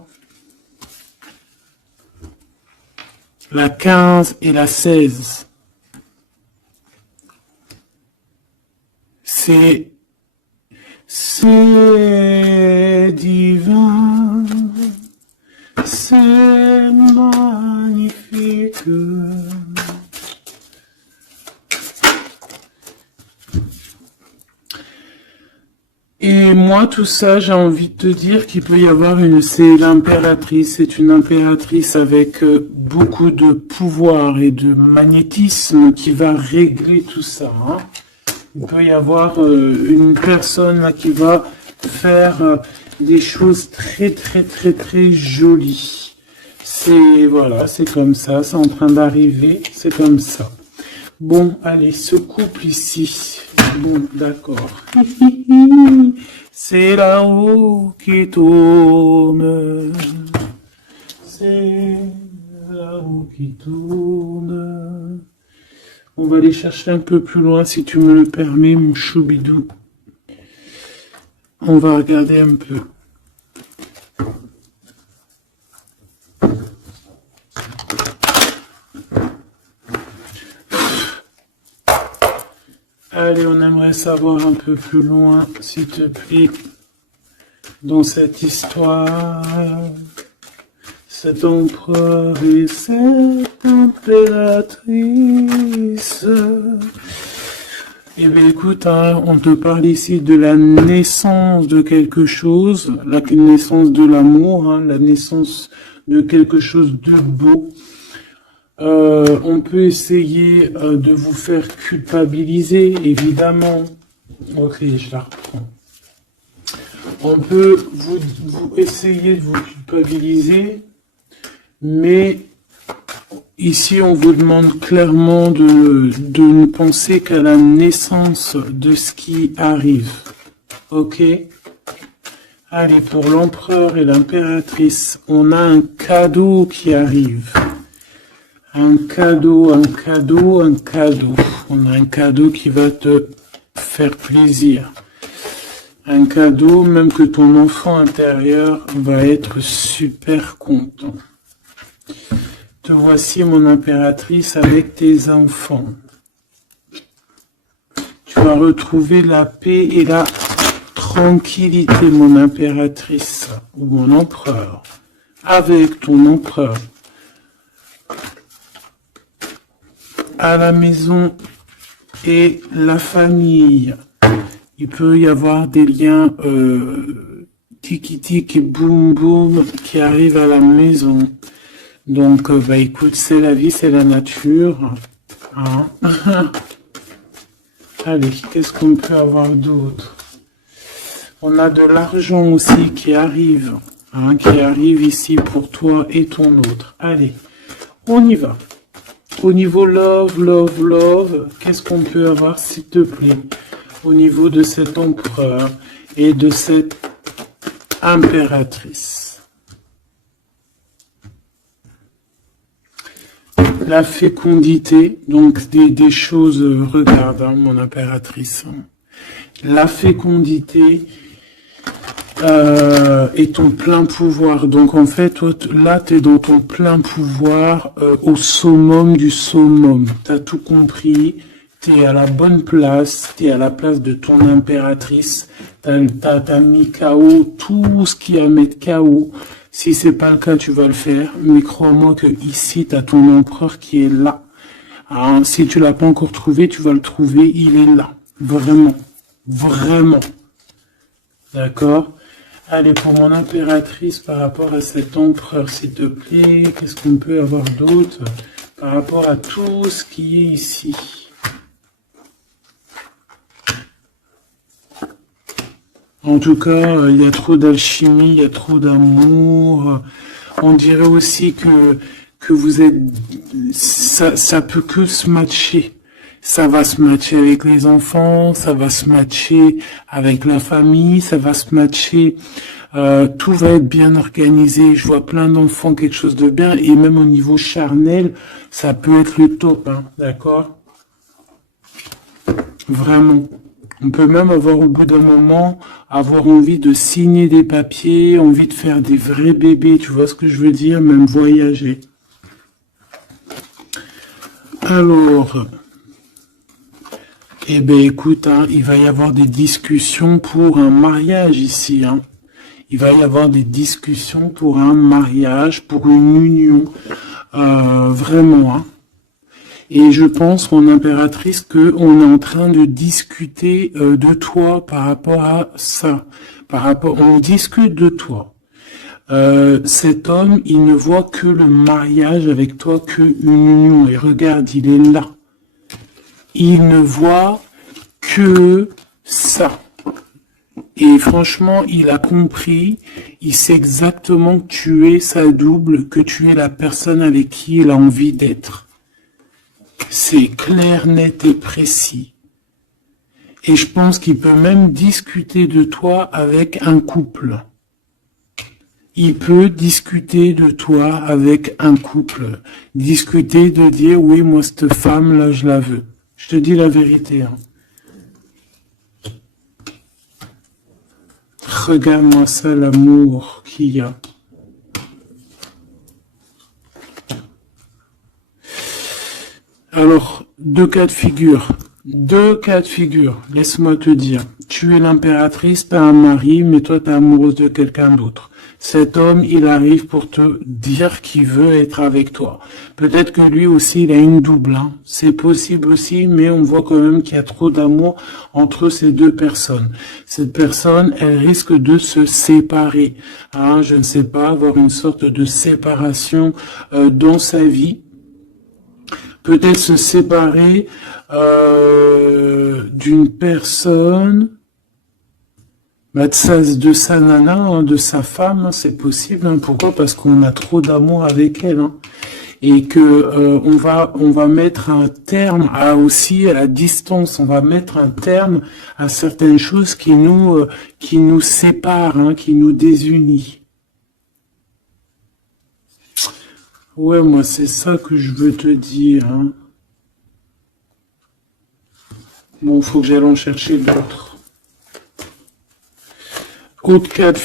La 15 et la 16. C'est divin, c'est magnifique. Et moi, tout ça, j'ai envie de te dire qu'il peut y avoir c'est l'impératrice, c'est une impératrice avec beaucoup de pouvoir et de magnétisme qui va régler tout ça. Hein. Il peut y avoir une personne là, qui va faire des choses très très très très jolies. Voilà, c'est comme ça, c'est en train d'arriver, c'est comme ça. Bon, allez, ce couple ici. Bon, d'accord. C'est là-haut qui tourne. C'est là-haut qui tourne. On va aller chercher un peu plus loin, si tu me le permets, mon choubidou. On va regarder un peu. Allez, on aimerait savoir un peu plus loin, s'il te plaît, dans cette histoire. Cet empereur et cette impératrice. Eh bien écoute, hein, on te parle ici de la naissance de quelque chose, la naissance de l'amour, hein, la naissance de quelque chose de beau. On peut essayer de vous faire culpabiliser, évidemment. Ok, je la reprends. On peut vous essayer de vous culpabiliser, mais ici on vous demande clairement de ne penser qu'à la naissance de ce qui arrive. Ok? Allez, pour l'empereur et l'impératrice, on a un cadeau qui arrive. Un cadeau, un cadeau, un cadeau. On a un cadeau qui va te faire plaisir. Un cadeau, même que ton enfant intérieur va être super content. Te voici, mon impératrice, avec tes enfants. Tu vas retrouver la paix et la tranquillité, mon impératrice, ou mon empereur, avec ton empereur. À la maison et la famille. Il peut y avoir des liens tiki-tic et boum-boum qui arrivent à la maison. Donc, bah écoute, c'est la vie, c'est la nature. Hein. Allez, qu'est-ce qu'on peut avoir d'autre? On a de l'argent aussi qui arrive. Hein, qui arrive ici pour toi et ton autre. Allez, on y va. Au niveau love, qu'est-ce qu'on peut avoir, s'il te plaît? Au niveau de cet empereur et de cette impératrice. La fécondité, donc des choses, regarde, hein, mon impératrice. La fécondité et ton plein pouvoir. Donc en fait, toi, là, tu es dans ton plein pouvoir au summum du summum. Tu as tout compris. Tu es à la bonne place, tu es à la place de ton impératrice, t'as mis KO tout ce qui est à mettre KO. Si c'est pas le cas, tu vas le faire, mais crois-moi que ici, tu as ton empereur qui est là. Alors, si tu l'as pas encore trouvé, tu vas le trouver, il est là. Vraiment. Vraiment. D'accord? Allez, pour mon impératrice, par rapport à cet empereur, s'il te plaît, qu'est-ce qu'on peut avoir d'autre par rapport à tout ce qui est ici? En tout cas, il y a trop d'alchimie, il y a trop d'amour. On dirait aussi que vous êtes... Ça peut que se matcher. Ça va se matcher avec les enfants, ça va se matcher avec la famille, ça va se matcher... tout va être bien organisé. Je vois plein d'enfants, quelque chose de bien. Et même au niveau charnel, ça peut être le top, hein, d'accord? Vraiment. On peut même avoir au bout d'un moment, avoir envie de signer des papiers, envie de faire des vrais bébés, tu vois ce que je veux dire, même voyager. Alors, eh ben écoute, hein, il va y avoir des discussions pour un mariage ici. Hein. Il va y avoir des discussions pour un mariage, pour une union, vraiment. Hein. Et je pense, mon impératrice, qu'on est en train de discuter de toi par rapport à ça. On discute de toi. Cet homme, il ne voit que le mariage avec toi, qu'une union. Et regarde, il est là. Il ne voit que ça. Et franchement, il a compris, il sait exactement que tu es sa double, que tu es la personne avec qui il a envie d'être. C'est clair, net et précis. Et je pense qu'il peut même discuter de toi avec un couple. Il peut discuter de toi avec un couple. Discuter de dire, oui, moi, cette femme-là, je la veux. Je te dis la vérité. Hein. Regarde-moi ça, l'amour qu'il y a. Alors, deux cas de figure. Laisse-moi te dire. Tu es l'impératrice, t'as un mari, mais toi, t'es amoureuse de quelqu'un d'autre. cet homme, il arrive pour te dire qu'il veut être avec toi. Peut-être que lui aussi, il a une double. Hein. C'est possible aussi, mais on voit quand même qu'il y a trop d'amour entre ces deux personnes. Cette personne, elle risque de se séparer. Hein, je ne sais pas, avoir une sorte de séparation dans sa vie. Peut-être se séparer d'une personne, bah, de sa nana, hein, de sa femme, hein, c'est possible. Hein. Pourquoi? Parce qu'on a trop d'amour avec elle. Hein. Et que on va mettre un terme à la distance. On va mettre un terme à certaines choses qui nous séparent, hein, qui nous désunissent. Ouais, moi, c'est ça que je veux te dire. Hein. Bon, faut que j'aille en chercher d'autres. Autre cas de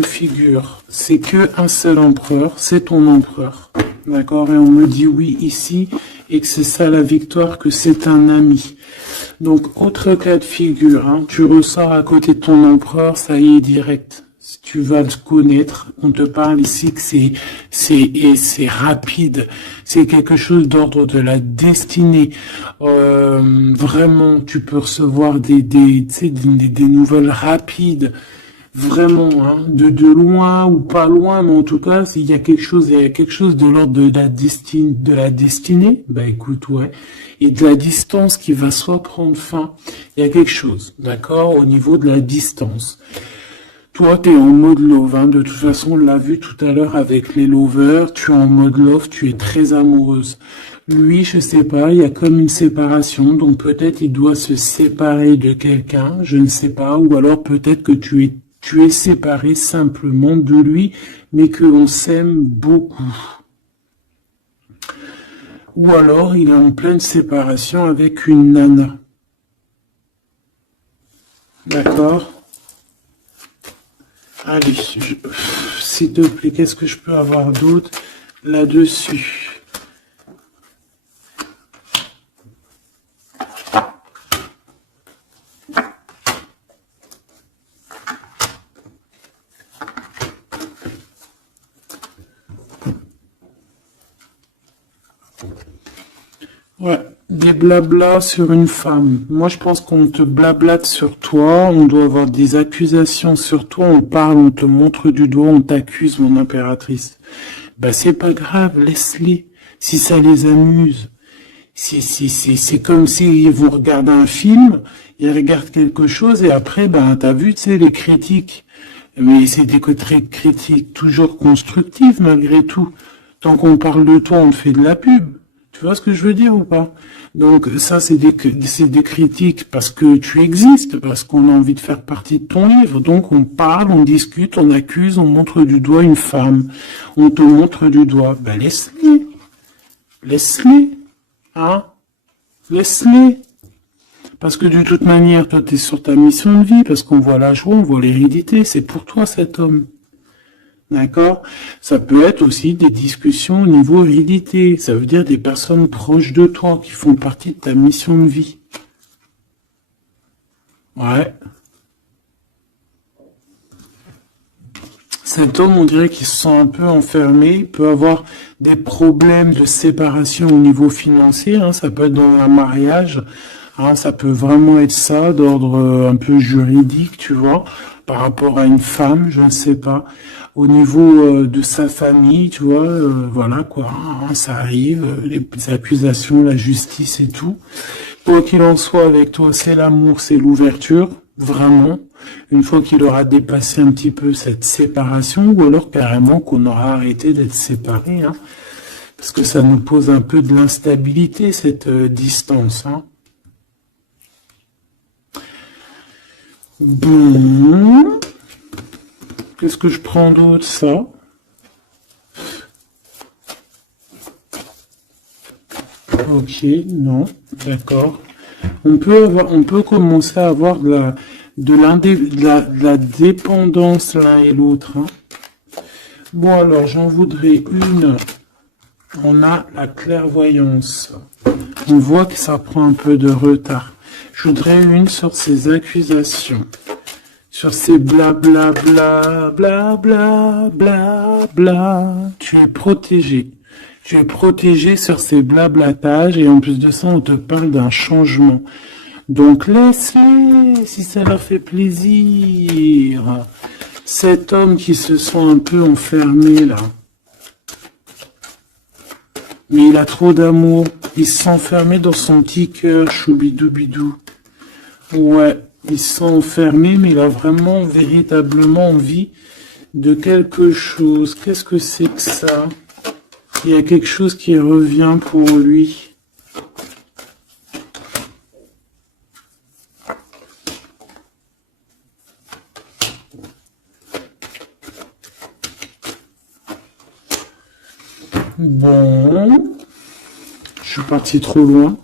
figure, c'est que un seul empereur, c'est ton empereur. D'accord? Et on me dit oui ici, et que c'est ça la victoire, que c'est un ami. Donc, autre cas de figure, hein, tu ressors à côté de ton empereur, ça y est, direct. Si tu vas le connaître, on te parle ici que c'est rapide, c'est quelque chose d'ordre de la destinée. Vraiment, tu peux recevoir des nouvelles rapides, vraiment, hein, de loin ou pas loin, mais en tout cas, il y a quelque chose de l'ordre de la destinée, bah écoute, ouais, et de la distance qui va soit prendre fin, il y a quelque chose, d'accord, au niveau de la distance. Toi, tu es en mode love, hein. De toute façon, on l'a vu tout à l'heure avec les lovers, tu es en mode love, tu es très amoureuse. Lui, je sais pas, il y a comme une séparation, donc peut-être il doit se séparer de quelqu'un, je ne sais pas, ou alors peut-être que tu es séparé simplement de lui, mais que l'on s'aime beaucoup. Ou alors, il est en pleine séparation avec une nana. D'accord? Allez, s'il te plaît, qu'est-ce que je peux avoir d'autre là-dessus? Ouais, des blablas sur une femme. Moi, je pense qu'on te blablate sur toi, on doit avoir des accusations sur toi, on parle, on te montre du doigt, on t'accuse, mon impératrice. Bah, c'est pas grave, laisse-les. Si ça les amuse. C'est comme s'ils vont regarder un film, ils regardent quelque chose et après, ben, t'as vu, tu sais, les critiques. Mais c'est des critiques toujours constructives malgré tout. Tant qu'on parle de toi, on te fait de la pub. Tu vois ce que je veux dire ou pas? Donc ça, c'est des critiques parce que tu existes, parce qu'on a envie de faire partie de ton livre. Donc on parle, on discute, on accuse, on montre du doigt une femme. On te montre du doigt. Ben laisse-les. Laisse-les. Hein? Laisse-les. Parce que de toute manière, toi, tu es sur ta mission de vie, parce qu'on voit la joie, on voit l'hérédité. C'est pour toi cet homme. D'accord? Ça peut être aussi des discussions au niveau hérédité. Ça veut dire des personnes proches de toi qui font partie de ta mission de vie. Ouais. Cet homme, on dirait qu'il se sent un peu enfermé, il peut avoir des problèmes de séparation au niveau financier, hein, ça peut être dans un mariage, hein, ça peut vraiment être ça, d'ordre un peu juridique, tu vois, par rapport à une femme, je ne sais pas, au niveau de sa famille, tu vois, voilà quoi, hein, ça arrive, les accusations, la justice et tout. Quoi qu'il en soit, avec toi, c'est l'amour, c'est l'ouverture, vraiment. Une fois qu'il aura dépassé un petit peu cette séparation, ou alors carrément qu'on aura arrêté d'être séparés, hein, parce que ça nous pose un peu de l'instabilité, cette distance. Hein. Bon, qu'est-ce que je prends d'autre, ça? Ok, non, d'accord. On peut commencer à avoir de la dépendance l'un et l'autre. Hein. Bon, alors, j'en voudrais une. On a la clairvoyance. On voit que ça prend un peu de retard. Je voudrais une sur ces accusations. sur ces blabla, bla, bla, bla, bla, bla. Tu es protégé. Tu es protégé sur ces blablatages et en plus de ça, on te parle d'un changement. Donc laisse-les si ça leur fait plaisir. Cet homme qui se sent un peu enfermé là. Mais il a trop d'amour. Il se sent enfermé dans son petit cœur, choubidoubidou. Ouais, il se sent enfermé, mais il a vraiment, véritablement envie de quelque chose. Qu'est-ce que c'est que ça? Il y a quelque chose qui revient pour lui. Bon, je suis parti trop loin.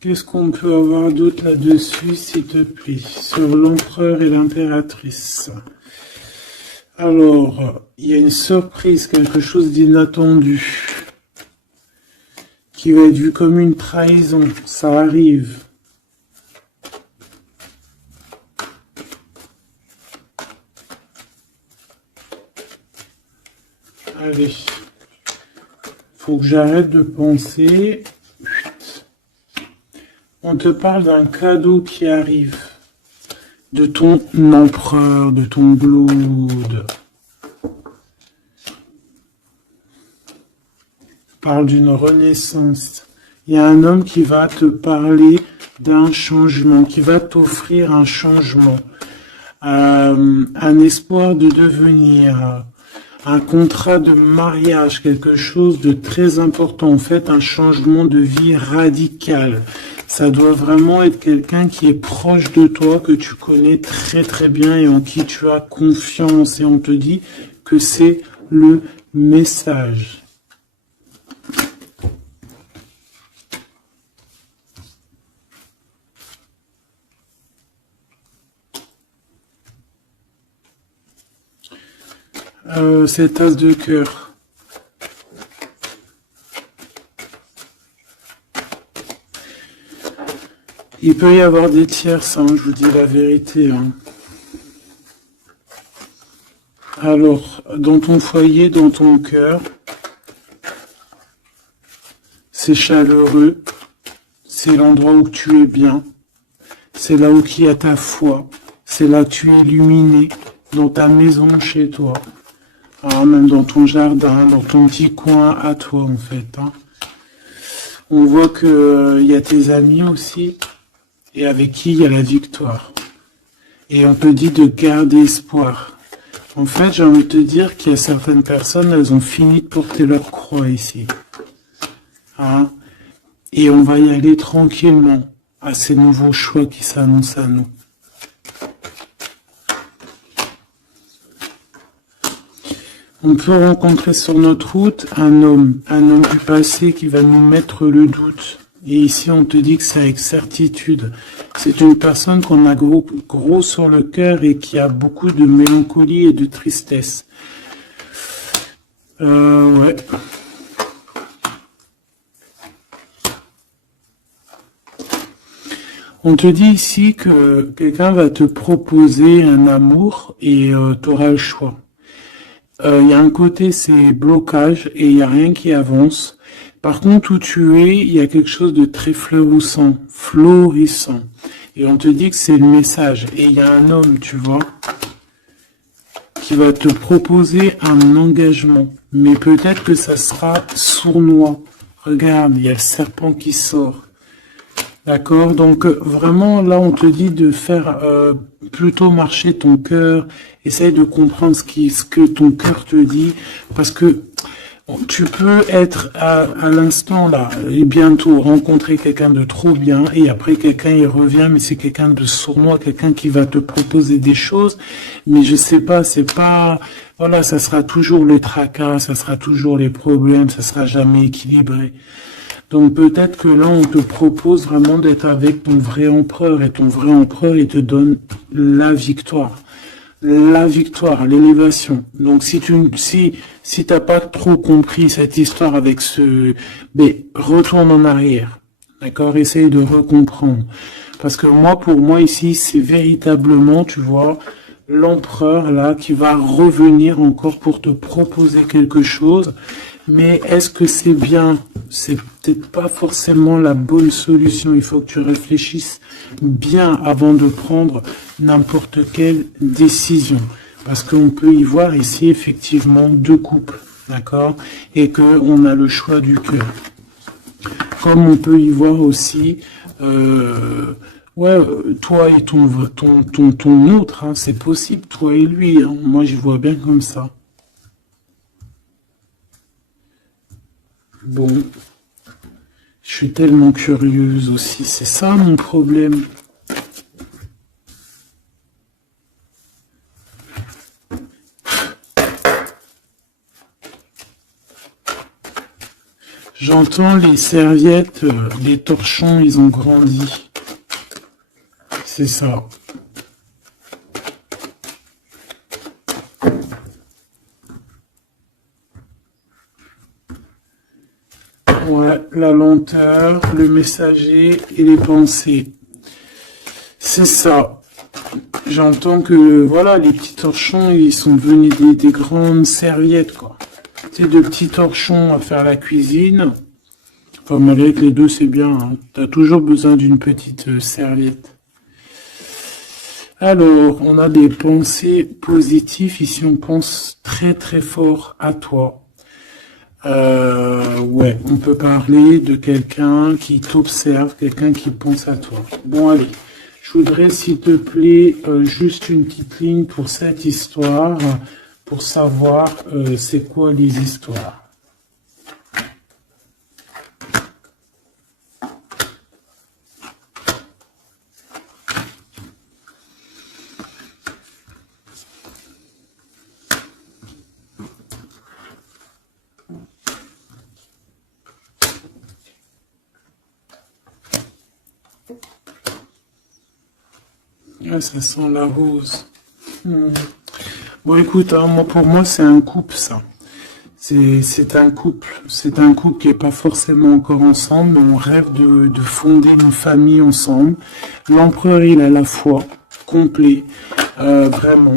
Qu'est-ce qu'on peut avoir d'autre là-dessus, s'il te plaît, sur l'empereur et l'impératrice? Alors, il y a une surprise, quelque chose d'inattendu, qui va être vu comme une trahison. Ça arrive. Allez, faut que j'arrête de penser. On te parle d'un cadeau qui arrive, de ton empereur, de ton blood. Parle d'une renaissance. Il y a un homme qui va te parler d'un changement, qui va t'offrir un changement, un espoir de devenir, un contrat de mariage, quelque chose de très important, en fait, un changement de vie radical. Ça doit vraiment être quelqu'un qui est proche de toi, que tu connais très très bien et en qui tu as confiance. Et on te dit que c'est le message. Cette as de cœur. Il peut y avoir des tierces, hein, je vous dis la vérité. Hein. Alors, dans ton foyer, dans ton cœur, c'est chaleureux, c'est l'endroit où tu es bien, c'est là où il y a ta foi, c'est là que tu es illuminé, dans ta maison, chez toi, hein, même dans ton jardin, dans ton petit coin à toi en fait. Hein. On voit que y a tes amis aussi, et avec qui il y a la victoire. Et on te dit de garder espoir. En fait, j'ai envie de te dire qu'il y a certaines personnes, elles ont fini de porter leur croix ici. Hein? Et on va y aller tranquillement à ces nouveaux choix qui s'annoncent à nous. On peut rencontrer sur notre route un homme du passé qui va nous mettre le doute. Et ici, on te dit que c'est avec certitude. C'est une personne qu'on a gros sur le cœur et qui a beaucoup de mélancolie et de tristesse. Ouais. On te dit ici que quelqu'un va te proposer un amour et tu auras le choix. Il y a un côté, c'est blocage et il n'y a rien qui avance. Par contre, où tu es, il y a quelque chose de très florissant. Et on te dit que c'est le message. Et il y a un homme, tu vois, qui va te proposer un engagement. Mais peut-être que ça sera sournois. Regarde, il y a le serpent qui sort. D'accord? Donc vraiment, là, on te dit de faire plutôt marcher ton cœur. Essaye de comprendre ce que ton cœur te dit. Parce que tu peux être à l'instant là et bientôt rencontrer quelqu'un de trop bien et après quelqu'un il revient mais c'est quelqu'un de sournois, quelqu'un qui va te proposer des choses mais je sais pas, c'est pas, voilà, ça sera toujours les tracas, ça sera toujours les problèmes, ça sera jamais équilibré. Donc peut-être que là on te propose vraiment d'être avec ton vrai empereur et ton vrai empereur il te donne la victoire. la victoire, l'élévation. Donc si t'as pas trop compris cette histoire avec retourne en arrière. D'accord? Essaye de recomprendre. Parce que pour moi ici, c'est véritablement, tu vois, l'empereur là qui va revenir encore pour te proposer quelque chose. Mais est-ce que c'est bien? C'est peut-être pas forcément la bonne solution. Il faut que tu réfléchisses bien avant de prendre n'importe quelle décision. Parce qu'on peut y voir ici effectivement deux couples, d'accord? Et que on a le choix du cœur. Comme on peut y voir aussi, toi et ton autre, hein, c'est possible, toi et lui. Hein. Moi, je vois bien comme ça. Bon, je suis tellement curieuse aussi, c'est ça mon problème. J'entends les serviettes, les torchons, ils ont grandi. C'est ça. Ouais, la lenteur, le messager et les pensées. C'est ça. J'entends que, voilà, les petits torchons, ils sont devenus des grandes serviettes, quoi. C'est de petits torchons à faire la cuisine. Enfin, malgré que les deux, c'est bien. Hein. T'as toujours besoin d'une petite serviette. Alors, on a des pensées positives. Ici, on pense très très fort à toi. Ouais, on peut parler de quelqu'un qui t'observe, quelqu'un qui pense à toi. Bon, allez, je voudrais, s'il te plaît, juste une petite ligne pour cette histoire, pour savoir c'est quoi les histoires. Ah, ça sent la rose. Bon, écoute, hein, pour moi, c'est un couple, ça. C'est un couple. C'est un couple qui est pas forcément encore ensemble, mais on rêve de fonder une famille ensemble. L'empereur, il a la foi, complet, vraiment.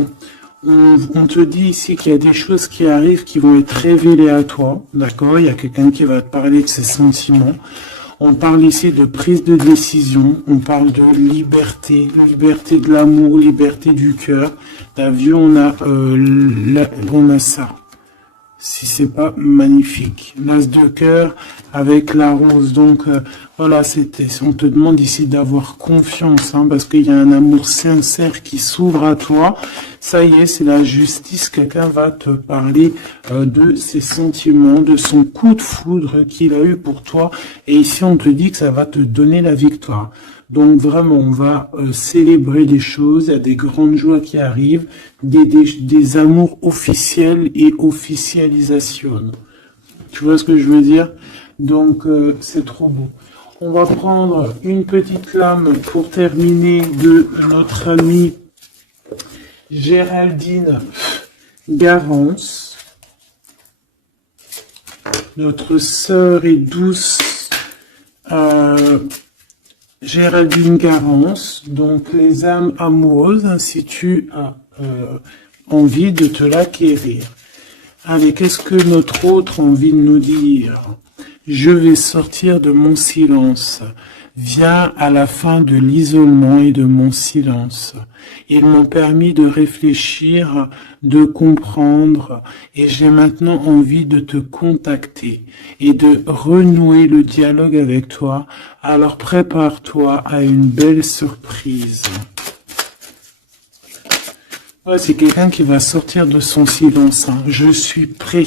On te dit ici qu'il y a des choses qui arrivent qui vont être révélées à toi, d'accord? Il y a quelqu'un qui va te parler de ses sentiments. On parle ici de prise de décision, on parle de liberté, liberté de l'amour, liberté du cœur. T'as vu, on a ça. Si c'est pas magnifique. L'as de cœur avec la rose. Donc voilà, on te demande ici d'avoir confiance, hein, parce qu'il y a un amour sincère qui s'ouvre à toi. Ça y est, c'est la justice. Quelqu'un va te parler de ses sentiments, de son coup de foudre qu'il a eu pour toi. Et ici, on te dit que ça va te donner la victoire. Donc vraiment, on va célébrer des choses, il y a des grandes joies qui arrivent, des amours officiels et officialisation. Tu vois ce que je veux dire? Donc c'est trop beau. On va prendre une petite lame pour terminer de notre amie Géraldine Garance, notre sœur et douce Géraldine Garance, donc les âmes amoureuses, si tu as envie de te l'acquérir. Allez, qu'est-ce que notre autre a envie de nous dire? Je vais sortir de mon silence. Viens à la fin de l'isolement et de mon silence. Ils m'ont permis de réfléchir, de comprendre, et j'ai maintenant envie de te contacter et de renouer le dialogue avec toi. Alors prépare-toi à une belle surprise. Ouais, c'est quelqu'un qui va sortir de son silence. Hein. Je suis prêt.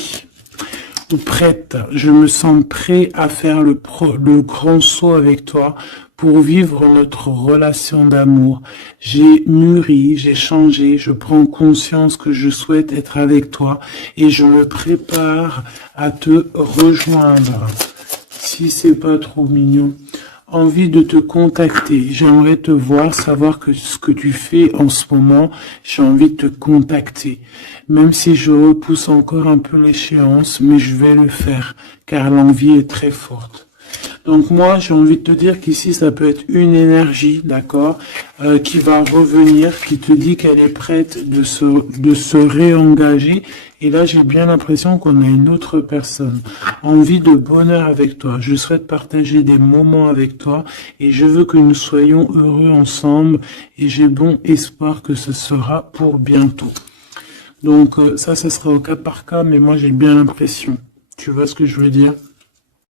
Ou prête, je me sens prêt à faire le grand saut avec toi pour vivre notre relation d'amour. J'ai mûri, j'ai changé, je prends conscience que je souhaite être avec toi et je me prépare à te rejoindre. Si c'est pas trop mignon. envie de te contacter. J'aimerais te voir, savoir que ce que tu fais en ce moment, j'ai envie de te contacter. Même si je repousse encore un peu l'échéance, mais je vais le faire, car l'envie est très forte. Donc moi, j'ai envie de te dire qu'ici, ça peut être une énergie, d'accord, qui va revenir, qui te dit qu'elle est prête de se réengager. Et là, j'ai bien l'impression qu'on a une autre personne. Envie de bonheur avec toi. Je souhaite partager des moments avec toi et je veux que nous soyons heureux ensemble et j'ai bon espoir que ce sera pour bientôt. Donc ça sera au cas par cas, mais moi j'ai bien l'impression. Tu vois ce que je veux dire ?